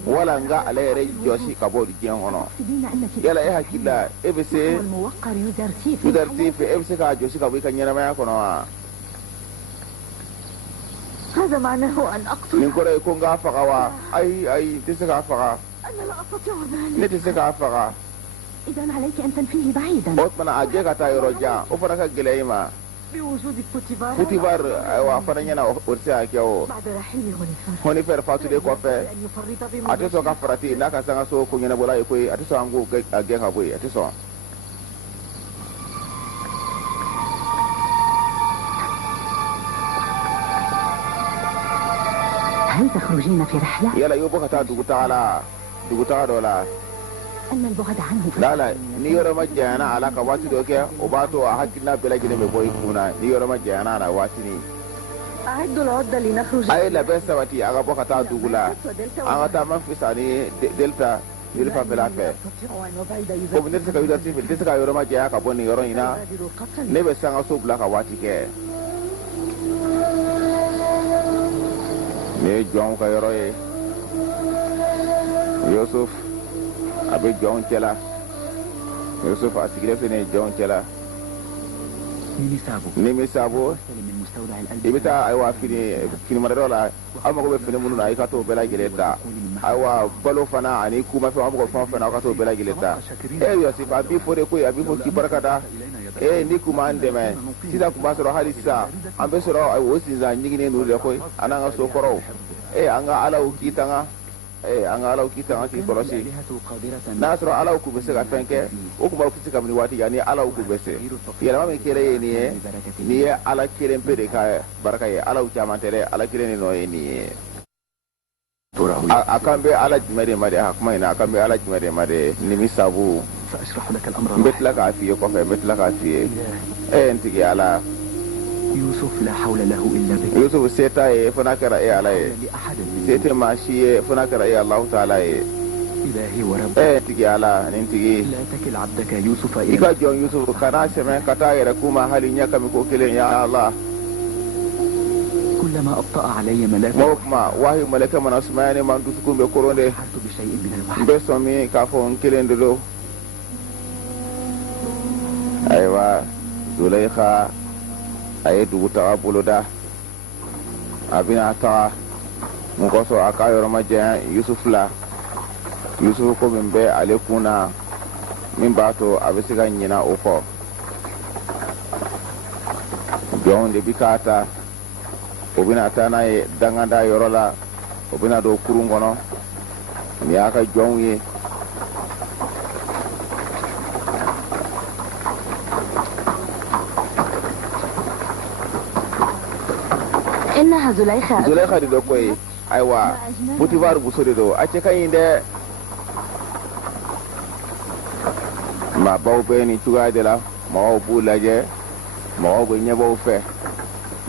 wala n ka ale yɛrɛ jɔsi ka bɔ diɲɛ kɔnɔ تقصدين أنك yala e hakili la e bɛ se هو الموقر يدرسي في yudarti fɛ e bɛ se k'a jɔsi ka bɔ i ka ɲɛnamaya kɔnɔ wa هذا معناه أن أقتل nin kɔrɔ ye ko n k'a faga wa ayi n tɛ se k'a faga أنا لا أستطيع ne ذلك tɛ se k'a faga إذا عليك أن تنفيه بعيدا o tuma a jɛ ka taa yɔrɔ jan o fana ka gɛlɛya i ma بوجود بوتيفار Putifar ayiwa a fana ɲɛna o tɛ se ka kɛ o بعد رحيل هونيفر Hɔnifɛr fatulen kɔfɛ أن يفرط a tɛ sɔn ka بمجهود farati n'a ka sangaso ko ɲɛnabɔla ye koyi a tɛ sɔn an k'o a gɛn ka bɔ yen a tɛ sɔn هل تخرجين في رحلة؟ yala i bɛ bɔ ka taa dugutaga la dugutaga dɔ la أن البعد عنه lala ni yɔrɔ ma janyana a la ka waati dɔ kɛ o b'a to a hakilina bɛɛ lajɛlen bɛ bɔ i kun na ni yɔrɔ ma janyana a la waatinin أعدوا العدة لنخرج. a ye labɛn sabati a ka bɔ ka taa dugu la an ka taa Memphis ani Delta yiri fanfɛla fɛ komi ne tɛ se ka University fɛ n tɛ se ka yɔrɔ ma janya ka bɔ nin yɔrɔ in na ne bɛ sangaso bila ka waati kɛ nin ye jɔnw ka yɔrɔ ye Yusuf a bɛ jɔnw cɛla Yusuf a sigilen filɛ nin ye jɔnw cɛla Nimi Sabo i bɛ taa ayiwa fini marayɔrɔ la aw mago bɛ fini minnu na i ka t'o bɛɛ lajɛlen ta ayiwa balo fana ani kumafɛn aw mago fɛn o fɛn na aw ka t'o bɛɛ lajɛlen ta Yusuf a b'i fɔ de koyi a b'i fɔ k'i barikada ni kun b'an dɛmɛ sisan kun b'a sɔrɔ hali sisan an bɛ sɔrɔ o sinzan ɲiginnen ninnu de koyi an n'an ka so kɔrɔw an ka alaw k'i tanga an ka alaw k'i tanga k'i kɔlɔsi n'a sɔrɔ alaw k'u bɛ se ka fɛn kɛ o tun b'aw kisi kabini waati yan ni alaw k'u bɛ se yɛlɛma min kɛra ye nin ye ala kelen pe de ka barika ye alaw caman tɛ dɛ ala kelen de nɔ ye nin ye a kan bɛ ala jumɛn de ma de a kuma in na a kan bɛ ala jumɛn de ma de Nimi Sabo n bɛ tila k'a f'i ye kɔfɛ n bɛ tila k'a f'i ye n tigi ala Yusuf se t'a ye fo n'a kɛra ala ye se tɛ maa si ye fo n'a kɛra Alahu Taala ye tigi ala nin tigi i ka jɔn Yusuf kana sɛmɛ ka taa yɛrɛ k'u ma hali ɲɛ kami ko kelen ya Allah o kuma wahi malakɛ mana sumaya ne ma n dusukun bɛ koron de n bɛ sɔn min k'a fɔ n kelen de don ayiwa Zulaikha a ye dugu taga boloda a bɛna taga mun kosɔn a ka yɔrɔ ma janya Yusuf la Yusuf ko min bɛ ale kun na min b'a to a bɛ se ka ɲina o kɔ jɔnw de bi k'a ta o bɛna taa n'a ye dangada yɔrɔ la o bɛna don kurun kɔnɔ nin y'a ka jɔnw ye إنها زليخة de do koyi ayiwa Potifar muso de do a cɛ ka ɲi dɛ maabaw bɛ nin cogoya de la mɔgɔw b'u lajɛ mɔgɔw bɛ ɲɛbɔw fɛ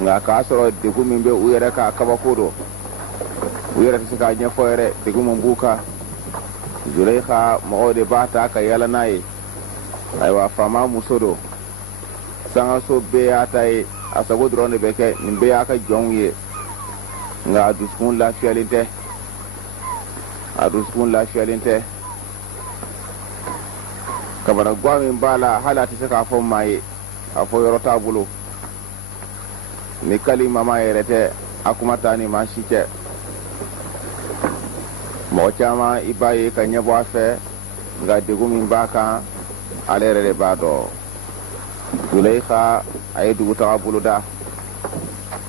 nka k'a sɔrɔ degun min bɛ u yɛrɛ ka kabako don u yɛrɛ tɛ se k'a ɲɛfɔ yɛrɛ degun min b'u kan Zulaikha mɔgɔw de b'a ta ka yala n'a ye ayiwa faama muso do sangaso bɛɛ y'a ta ye a sago dɔrɔn de bɛ kɛ nin bɛɛ y'a ka jɔnw ye nka a dusukun lafiyalen tɛ kabaragwa min b'a la hali a tɛ se k'a fɔ maa ye a fɔ yɔrɔ t'a bolo ni kali mama yɛrɛ tɛ a kuma taa ni maa si cɛ mɔgɔ caman i b'a ye ka ɲɛbɔ a fɛ nka degun min b'a kan ale yɛrɛ de b'a dɔn Zulaikha a ye dugu taga boloda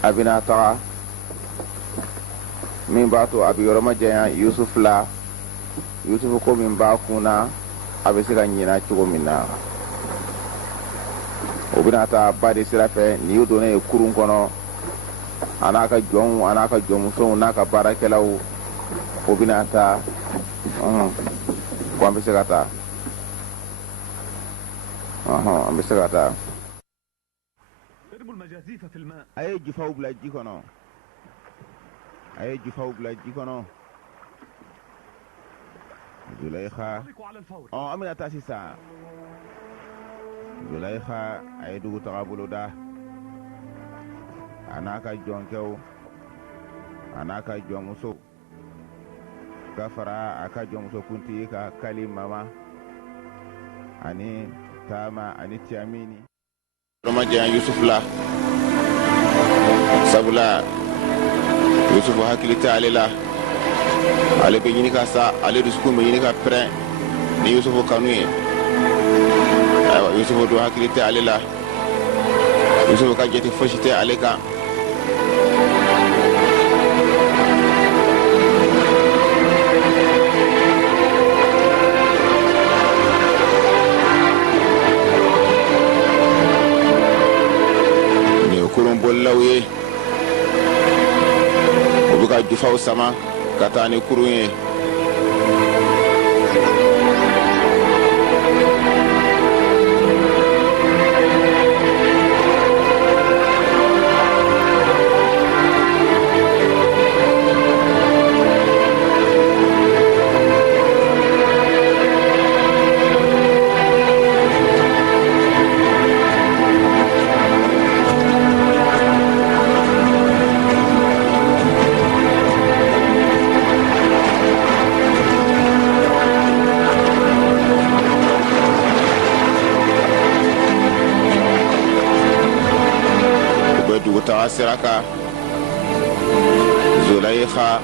a bɛna taga min b'a to a bɛ yɔrɔ ma janya Yusuf la Yusuf ko min b'a kun na a bɛ se ka ɲina cogo min na o bɛna taa ba de sira fɛ nin y'o donnen ye kurun kɔnɔ a n'a ka jɔnw a n'a ka jɔnmusow n'a ka baarakɛlaw o bɛna taa ko an bɛ se ka taa an bɛ se ka taa a ye jufaw bila ji kɔnɔ Zulaikha an bɛna taa sisan Zulaikha a ye dugu taga boloda a n'a ka jɔnkɛw a n'a ka jɔnmuso ka fara a ka jɔnmuso kuntigi ka Kali mama ani Tama ani Tiamini roma janya Yusuf la sabula Yusuf hakili tɛ ale la ale bɛ ɲini ka sa ale dusukun bɛ ɲini ka pɛrɛn ni Yusuf kanu ye ayiwa Yusuf don hakili tɛ ale la Yusuf ka jate fosi tɛ ale kan nin ye kurun bolilaw ye o bɛ ka jufaw sama ka taa ni kurun ye Isaka, Zulaikha,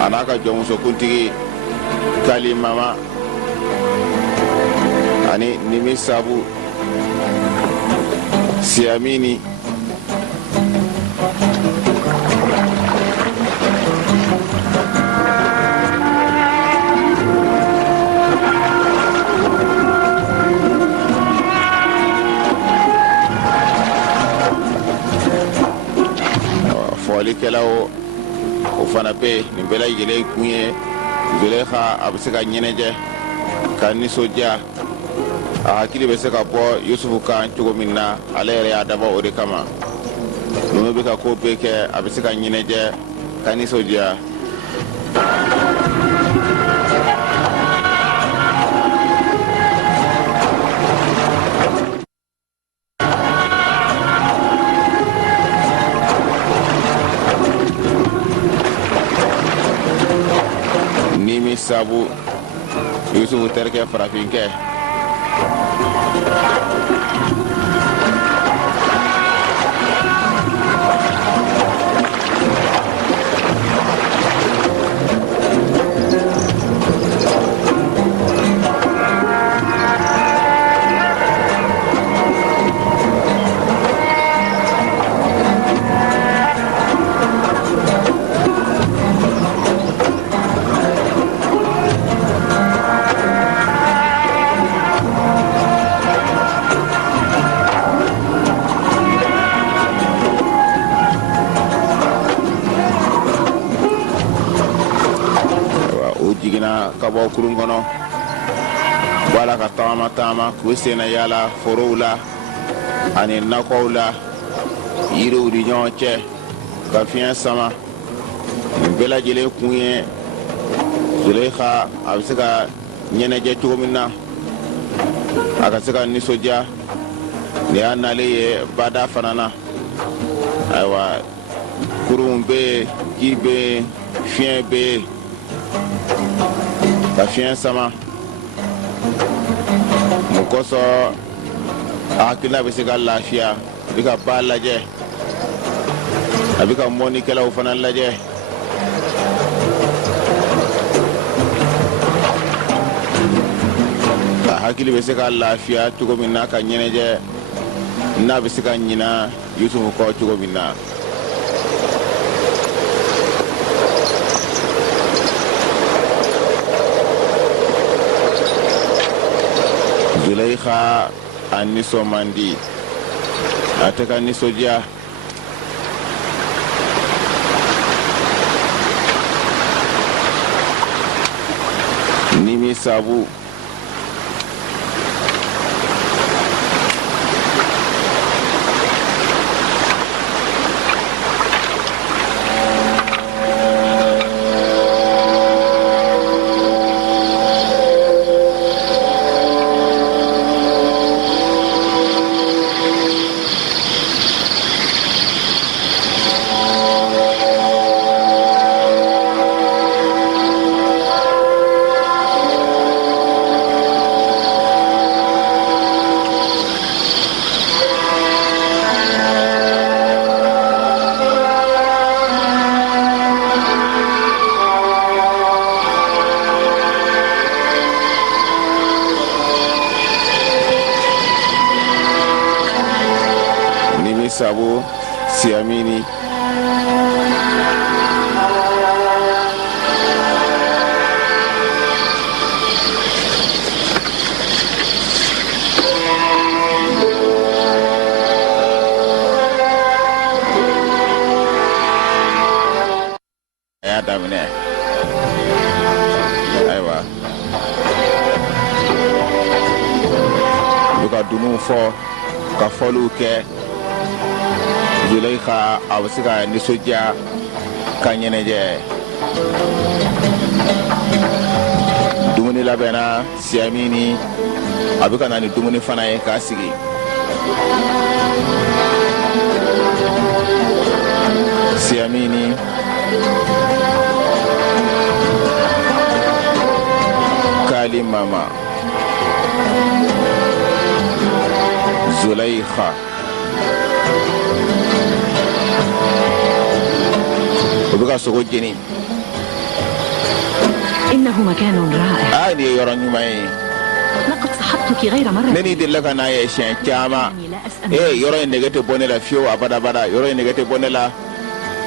anaka jɔnmuso kuntigi Kali Mama, ani Nimi Sabu, Siamini, fɔlikɛlaw o fana bɛ nin bɛɛ lajɛlen kun ye Zulaikha a bɛ se ka ɲɛnajɛ ka nisɔndiya a hakili bɛ se ka bɔ Yusufu kan cogo min na ale yɛrɛ y'a dabɔ o de kama ninnu bɛ ka ko bɛɛ kɛ a bɛ se ka ɲɛnajɛ ka nisɔndiya. Nimi Sabu Yusufu terikɛ farafinkɛ jiginna ka bɔ kurun kɔnɔ wala ka taama k'u senna yaala forow la ani nakɔw la yiriw ni ɲɔgɔn cɛ ka fiɲɛ sama nin bɛɛ lajɛlen kun ye Zulaikha a bɛ se ka ɲɛnajɛ cogo min na a ka se ka nisɔndiya nin y'a nalen ye bada fana na ayiwa kurun bɛ yen ji bɛ yen fiɲɛ bɛ yen ka fiɲɛ sama mun kosɔn a hakilina bɛ se ka lafiya a bɛ ka ba lajɛ a bɛ ka mɔnikɛlaw fana lajɛ a hakili bɛ se ka lafiya cogo min na ka ɲɛnajɛ n'a bɛ se ka ɲina Yusufu kɔ cogo min na. Zulaikha a nisɔn man di a tɛ ka nisɔndiya Nimi Sabu Sabu Siamini ya daminɛ ayiwa u ka dununw fɔ ka fɔliw kɛ Zulaikha a bɛ se ka nisɔndiya ka ɲɛnajɛ dumuni labɛnna Siamini a bɛ ka na ni dumuni fana ye k'a sigi Siamini Kali Mama Zulaikha وبقى سوق جني إنه مكان رائع. أني يراني معي لقد صحبتك غير مرة. نني دلك أنا يا شيخ كاما يراني نجت بونيلا فيو أبدا بدا يراني نجت بونيلا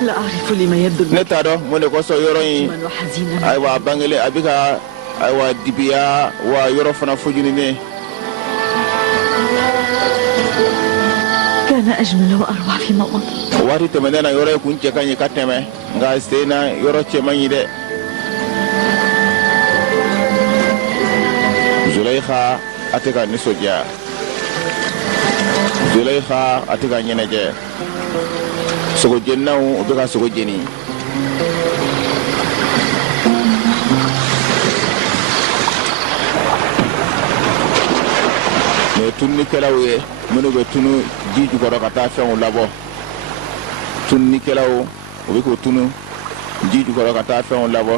لا أعرف لما يبدو نتارو من كوسو يراني وحزينا. أيوة بانجلي أبيكا أيوة دبيا ويروفنا فوجيني كان أجمل وأروع فيما مضى. واري تمنينا يوري كونتي كاني كاتمه غاستينا يورو تشماني دي زليخا أتيكا نسوجيا زليخا أتيكا نينجي سوكو جناو وبيكا سوكو جيني tunni kelaw ye minu be tunu ji jukɔrɔ ka taa fɛnw labɔ tunni kelaw o be k'o tunu ji jukɔrɔ ka taa fɛnw labɔ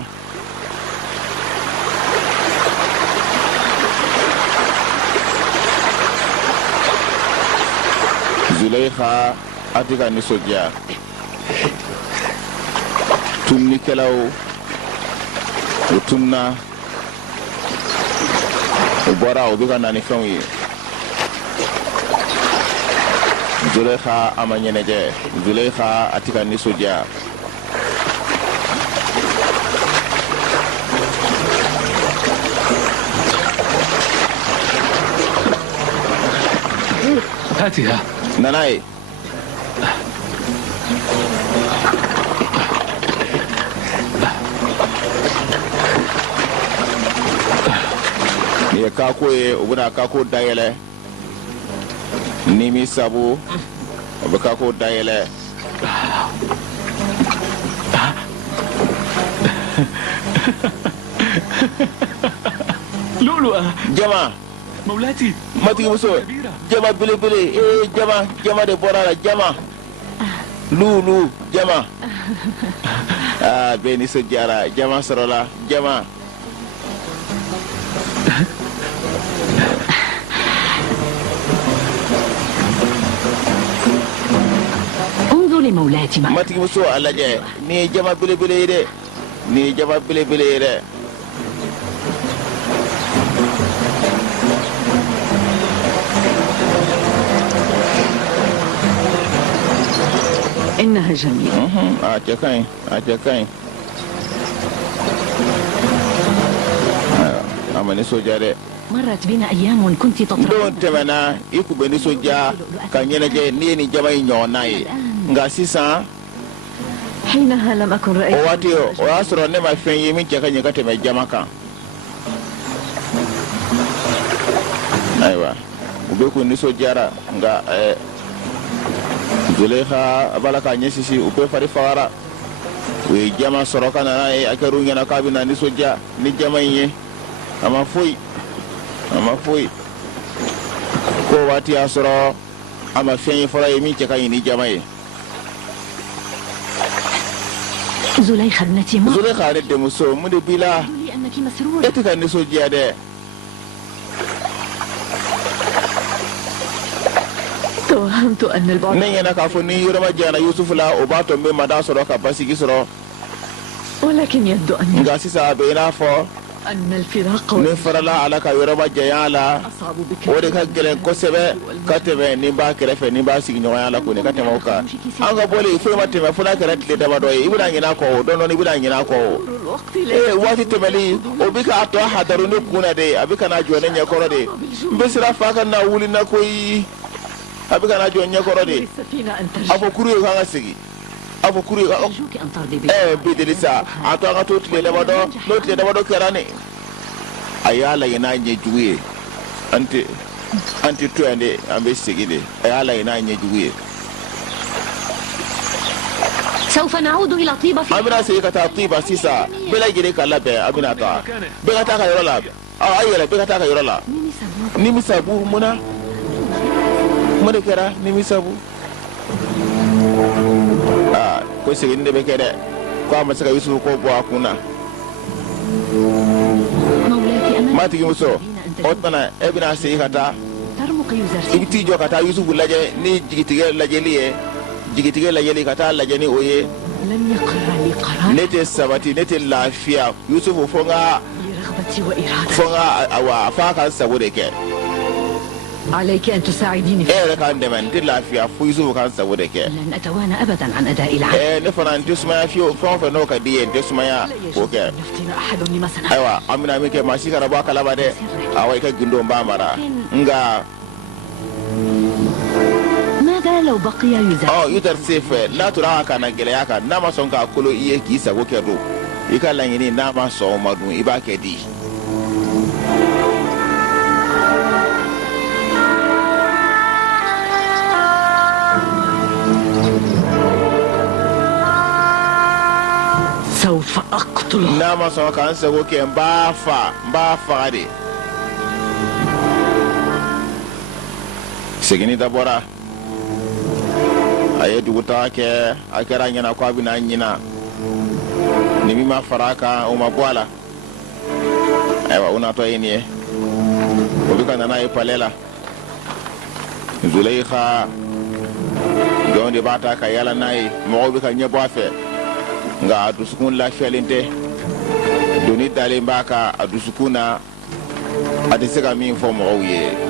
Zuleyxa a tɛ ka nisɔndiya tunni kelaw o tunna o bɔra o be ka na ni fɛnw ye Zuleyxa ama ɲɛnɛjɛ Zuleyxa a tɛ ka nisɔndiya هاتها nana ye nin ye kako ye u bɛna kako dayɛlɛ nimi sabu o bɛ kako dayɛlɛ لؤلؤة jama مولاتي matigi muso jama belebele jama de bɔra la jama lulu jama bɛɛ nisɔndiyara jama sɔrɔla jama انظر لمولاتي معك. matigi muso a lajɛ nin ye jama belebele ye dɛ nin ye jama belebele ye dɛ إنها جميلة. Ajakan. Ama nisɔndiya dɛ مرت بنا أيام كنت don تطرح. tɛmɛna i kun bɛ nisɔndiya ka ɲɛnajɛ n'i ye nin jama in ɲɔgɔnna ye nka sisan حينها لم أكن o رأيت. waati o y'a sɔrɔ ne ma fɛn ye min cɛ ka ɲɛ ka tɛmɛ jama kan ayiwa u bɛ k'u nisɔndiyara nka Zuleyxa a b'a la k'a ɲɛsisi u bɛɛ fari fagara u ye jama sɔrɔ ka nana ye a kɛr'u ɲɛna k'a bɛ na nisɔndiya ni jama in ye a ma foyi ko waati y'a sɔrɔ a ma fɛn ye fɔlɔ ye min cɛ ka ɲi ni jama ye زليخة ابنتي ما Zuleyxa ne denmuso mun de b'i la تقول لي أنك e مسرورة. tɛ ka nisɔndiya dɛ توهمت أن البعد ne ɲɛna k'a fɔ ni yɔrɔma janyana Yusufu la o b'a to n bɛ mada sɔrɔ ka basigi sɔrɔ ولكن يبدو أن nka sisan a bɛ i n'a fɔ الفراق ne farala ala ka yɔrɔma janya a la أصعب o de بك. ka gɛlɛn kosɛbɛ ka tɛmɛ ni b'a kɛrɛfɛ ni b'a sigiɲɔgɔnya la ko ne ka tɛmɛ o kan an ka bɔli foyi ma tɛmɛ fo n'a kɛra tile damadɔ ye i bɛna ɲinɛ a kɔ o dɔɔnin-dɔɔnin i bɛna ɲinɛ a kɔ o الوقت لا waati tɛmɛli o bi k'a tɔ hadaru ne kun na de a bɛ ka na jɔ ne ɲɛkɔrɔ de n bɛ sira fa ka na wuli na koyi a bɛ ka na jɔ ɲɛkɔrɔ de ليس فينا أن a ترجع. fɔ kuru ye k'an ka segin a fɔ kuru ye k'an أرجوك أن ترضي بي. bi deli sa a to an ka to tile damadɔ n'o tile damadɔ kɛra ne a y'a lajɛ n'a ɲɛ jugu ye an tɛ to yan de an bɛ segin de a y'a lajɛ n'a ɲɛ jugu ye سوف نعود إلى طيبة في an bɛna segin ka taa Tiba sisan bɛɛ lajɛlen ka labɛn a bɛna taa bɛɛ ka taa ka yɔrɔ la a yɛlɛ bɛɛ ka taa ka yɔrɔ la nimisabu mun de kɛra nimisabu ko segin de bɛ kɛ dɛ ko a ma se ka Yusufu ko bɔ a kun na مولاتي أنا matigi muso o tuma e bɛna segin ka taa ترمق i يزرسي. bɛ t'i jɔ ka taa Yusufu lajɛ ni jigitigɛ lajɛli ye jigitige lajɛli ka taa lajɛ ni o ye لم يقرر لي قرار ne tɛ sabati ne tɛ lafiya yusufu fo n ka برغبتي وإرادتي f'a ka n sago de kɛ عليك أن تساعديني e yɛrɛ ka n dɛmɛ n tɛ lafiya fo yusufu ka n sago de kɛ لن أتوانى أبدا عن أداء العمل ne fana n tɛ sumaya fiyewu fɛn o fɛn n'o ka di ye n tɛ sumaya k'o kɛ يفتن أحد لما صنعت ayiwa an bɛna min kɛ maa si kana bɔ a kalama dɛ awa i ka gindo n b'a mara nka ماذا لو بقي يزعل yutar se fɛ n'a tora a kana gɛlɛya kan n'a ma sɔn k'a kolo i ye k'i sago kɛ don i ka laɲini n'a ma sɔn o ma dun i b'a kɛ di سوف أقتله n'a ma sɔn k'an sago kɛ n b'a faga de seginni dabɔra a ye dugutaga kɛ a kɛra a ɲɛna ko a bɛna ɲina ni min ma fara a kan o ma bɔ a la ayiwa o natɔ ye nin ye o bɛ ka na n'a ye palɛ la Zuleyxa jɔn de b'a ta ka yala n'a ye mɔgɔw bɛ ka ɲɛ bɔ a fɛ nka a dusukun lafiyalen tɛ doni dalen b'a kan a dusukun na a tɛ se ka min fɔ mɔgɔw ye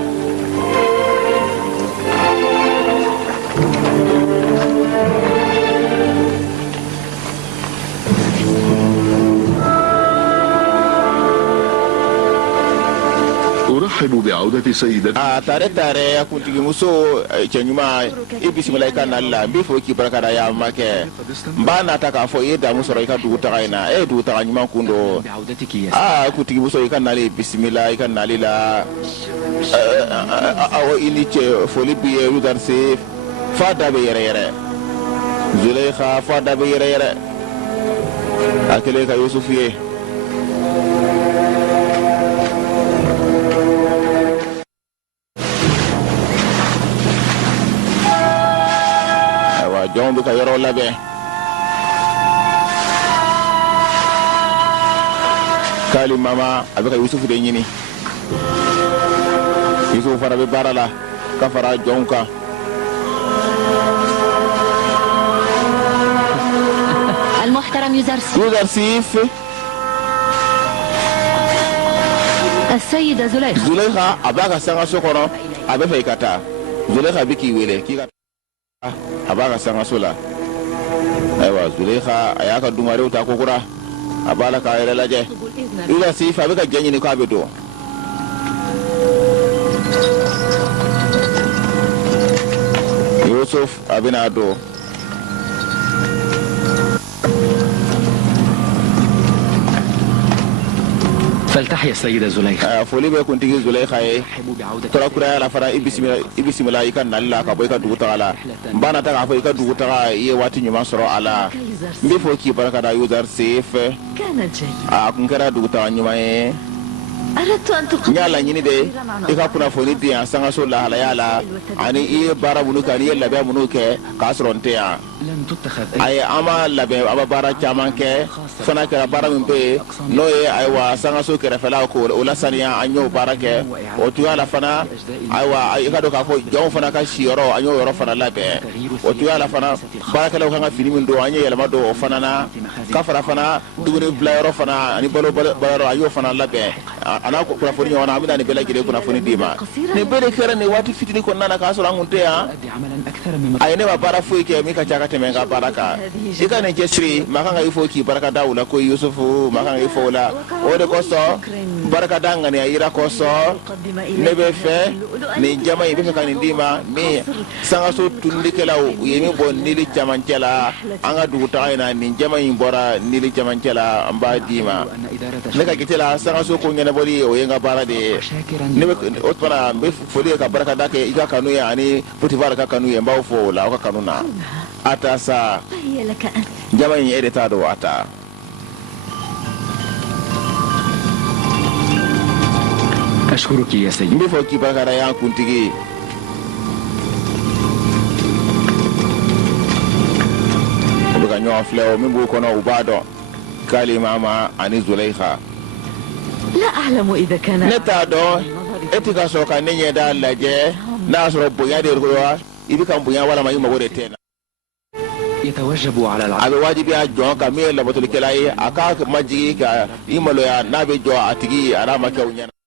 أرحب بعودة سيدتي. tare kuntigi muso cɛ ɲuman i bisimila i ka nali la n b'i fɔ k'i barika da y'a ma kɛ n b'a nata k'a fɔ i ye damu sɔrɔ i ka dugu taga in na e ye dugu taga ɲuman kun don بعودتك يا kuntigi muso i ka nali bisimila i ka nali la awɔ i ni cɛ foli b'i ye olu darisi f'a da bɛ yɛrɛyɛrɛ Zuleyxa f'a da bɛ yɛrɛyɛrɛ a kɛlen ka Yusufu ye jɔnw bɛ ka yɔrɔ labɛn k'ale mama a bɛ ka Yusufu de ɲini Yusufu fana bɛ baara la ka fara jɔnw kan المحترم Yuzarsif السيدة زليخة Zuleyxa a b'a ka sangaso kɔnɔ a bɛ fɛ i ka taa Zuleyxa bɛ k'i wele k'i ka a b'a ka sangaso la ayiwa Zuleyxa a y'a ka dumarew ta kokura a b'a la k'a yɛrɛ lajɛ Yuzarsif a bɛ ka jɛ ɲini k'a bɛ don Yusuf a bɛna don فلتحيا السيدة زليخة. foli bɛ kuntigi Zuleyxa ye أرحب بعودتك tɔrakuraya la fana i bisimila i ka nali la ka bɔ i ka dugu taga la n b'a nata k'a fɔ i ka dugu taga i ye waati ɲuman sɔrɔ a la n bɛ fɔ k'i barika da Yuzarsif كانت جيدة a kun kɛra dugu taga ɲuman ye أردت أن n تقدم y'a laɲini de i ka kunnafoni di yan sangaso lahalaya la ani i ye baara minnu kɛ ani i ye labɛn minnu kɛ k'a sɔrɔ n tɛ yan لم تتخذ a ye an ma labɛn an ma baara caman kɛ fana kɛra baara min bɛ yen n'o ye ayiwa sangaso kɛrɛfɛlaw ko o lasaniya an y'o baara kɛ o tuya la fana ayiwa i ka dɔn k'a fɔ jɔnw fana ka siyɔrɔ an y'o yɔrɔ fana labɛn o tuya la fana baarakɛlaw kan ka fini min don an ye yɛlɛma don o fana na ka fara fana dumuni bilayɔrɔ fana ani balo balayɔrɔ an y'o fana labɛn a n'a kunnafoni ɲɔgɔn na an bɛna nin bɛɛ lajɛlen kunnafoni d'i ma nin bɛɛ de kɛra nin waati fitinin kɔnɔna na k'a sɔrɔ an kun tɛ yan أؤدي عملا أكثر مما a ye ne ma baara foyi kɛ min ka ca ka tɛmɛ n ka baara kan i ka nin cɛsiri ma kan ka i fɔ k'i barika da u la ko Yusufu ma kan ka i fɔ o la o de kosɔn barika da ŋaniya yira kosɔn ne bɛ fɛ nin jama in bɛ fɛ ka nin d'i ma min sangaso tunulikɛlaw u ye min bɔ nili camancɛ la an ka dugutaga in na nin jama in bɔra nili camancɛ la n b'a d'i ma أن إدارة ne ka jate la sangaso ko ɲɛnabɔli o ye n ka baara de ye ne bɛ o tuma n bɛ foli ka barika da kɛ i ka kanu ye ani Potifar ka kanu ye n b'aw fɔ o la aw ka kanu na a ta sa فهي لك أنت jama in e de t'a dɔn a ta أشكرك يا n سيدي. bɛ fɔ k'i barika da y'an kuntigi u bɛ ka ɲɔgɔn filɛ o min b'u kɔnɔ u b'a dɔn k'ale mama ani Zuleyxa لا أعلم إذا كان ne t'a dɔn e tɛ ka sɔrɔ ka ne ɲɛda lajɛ n'a y'a sɔrɔ bonya de do wa i bɛ ka bonya walama i mago de tɛ n na يتوجب على a العبد bɛ wajibi a jɔn ka min ye labatɔlikɛla ye a k'a majigi ka i maloya n'a bɛ jɔ a tigi a n'a ma kɛ o ɲɛna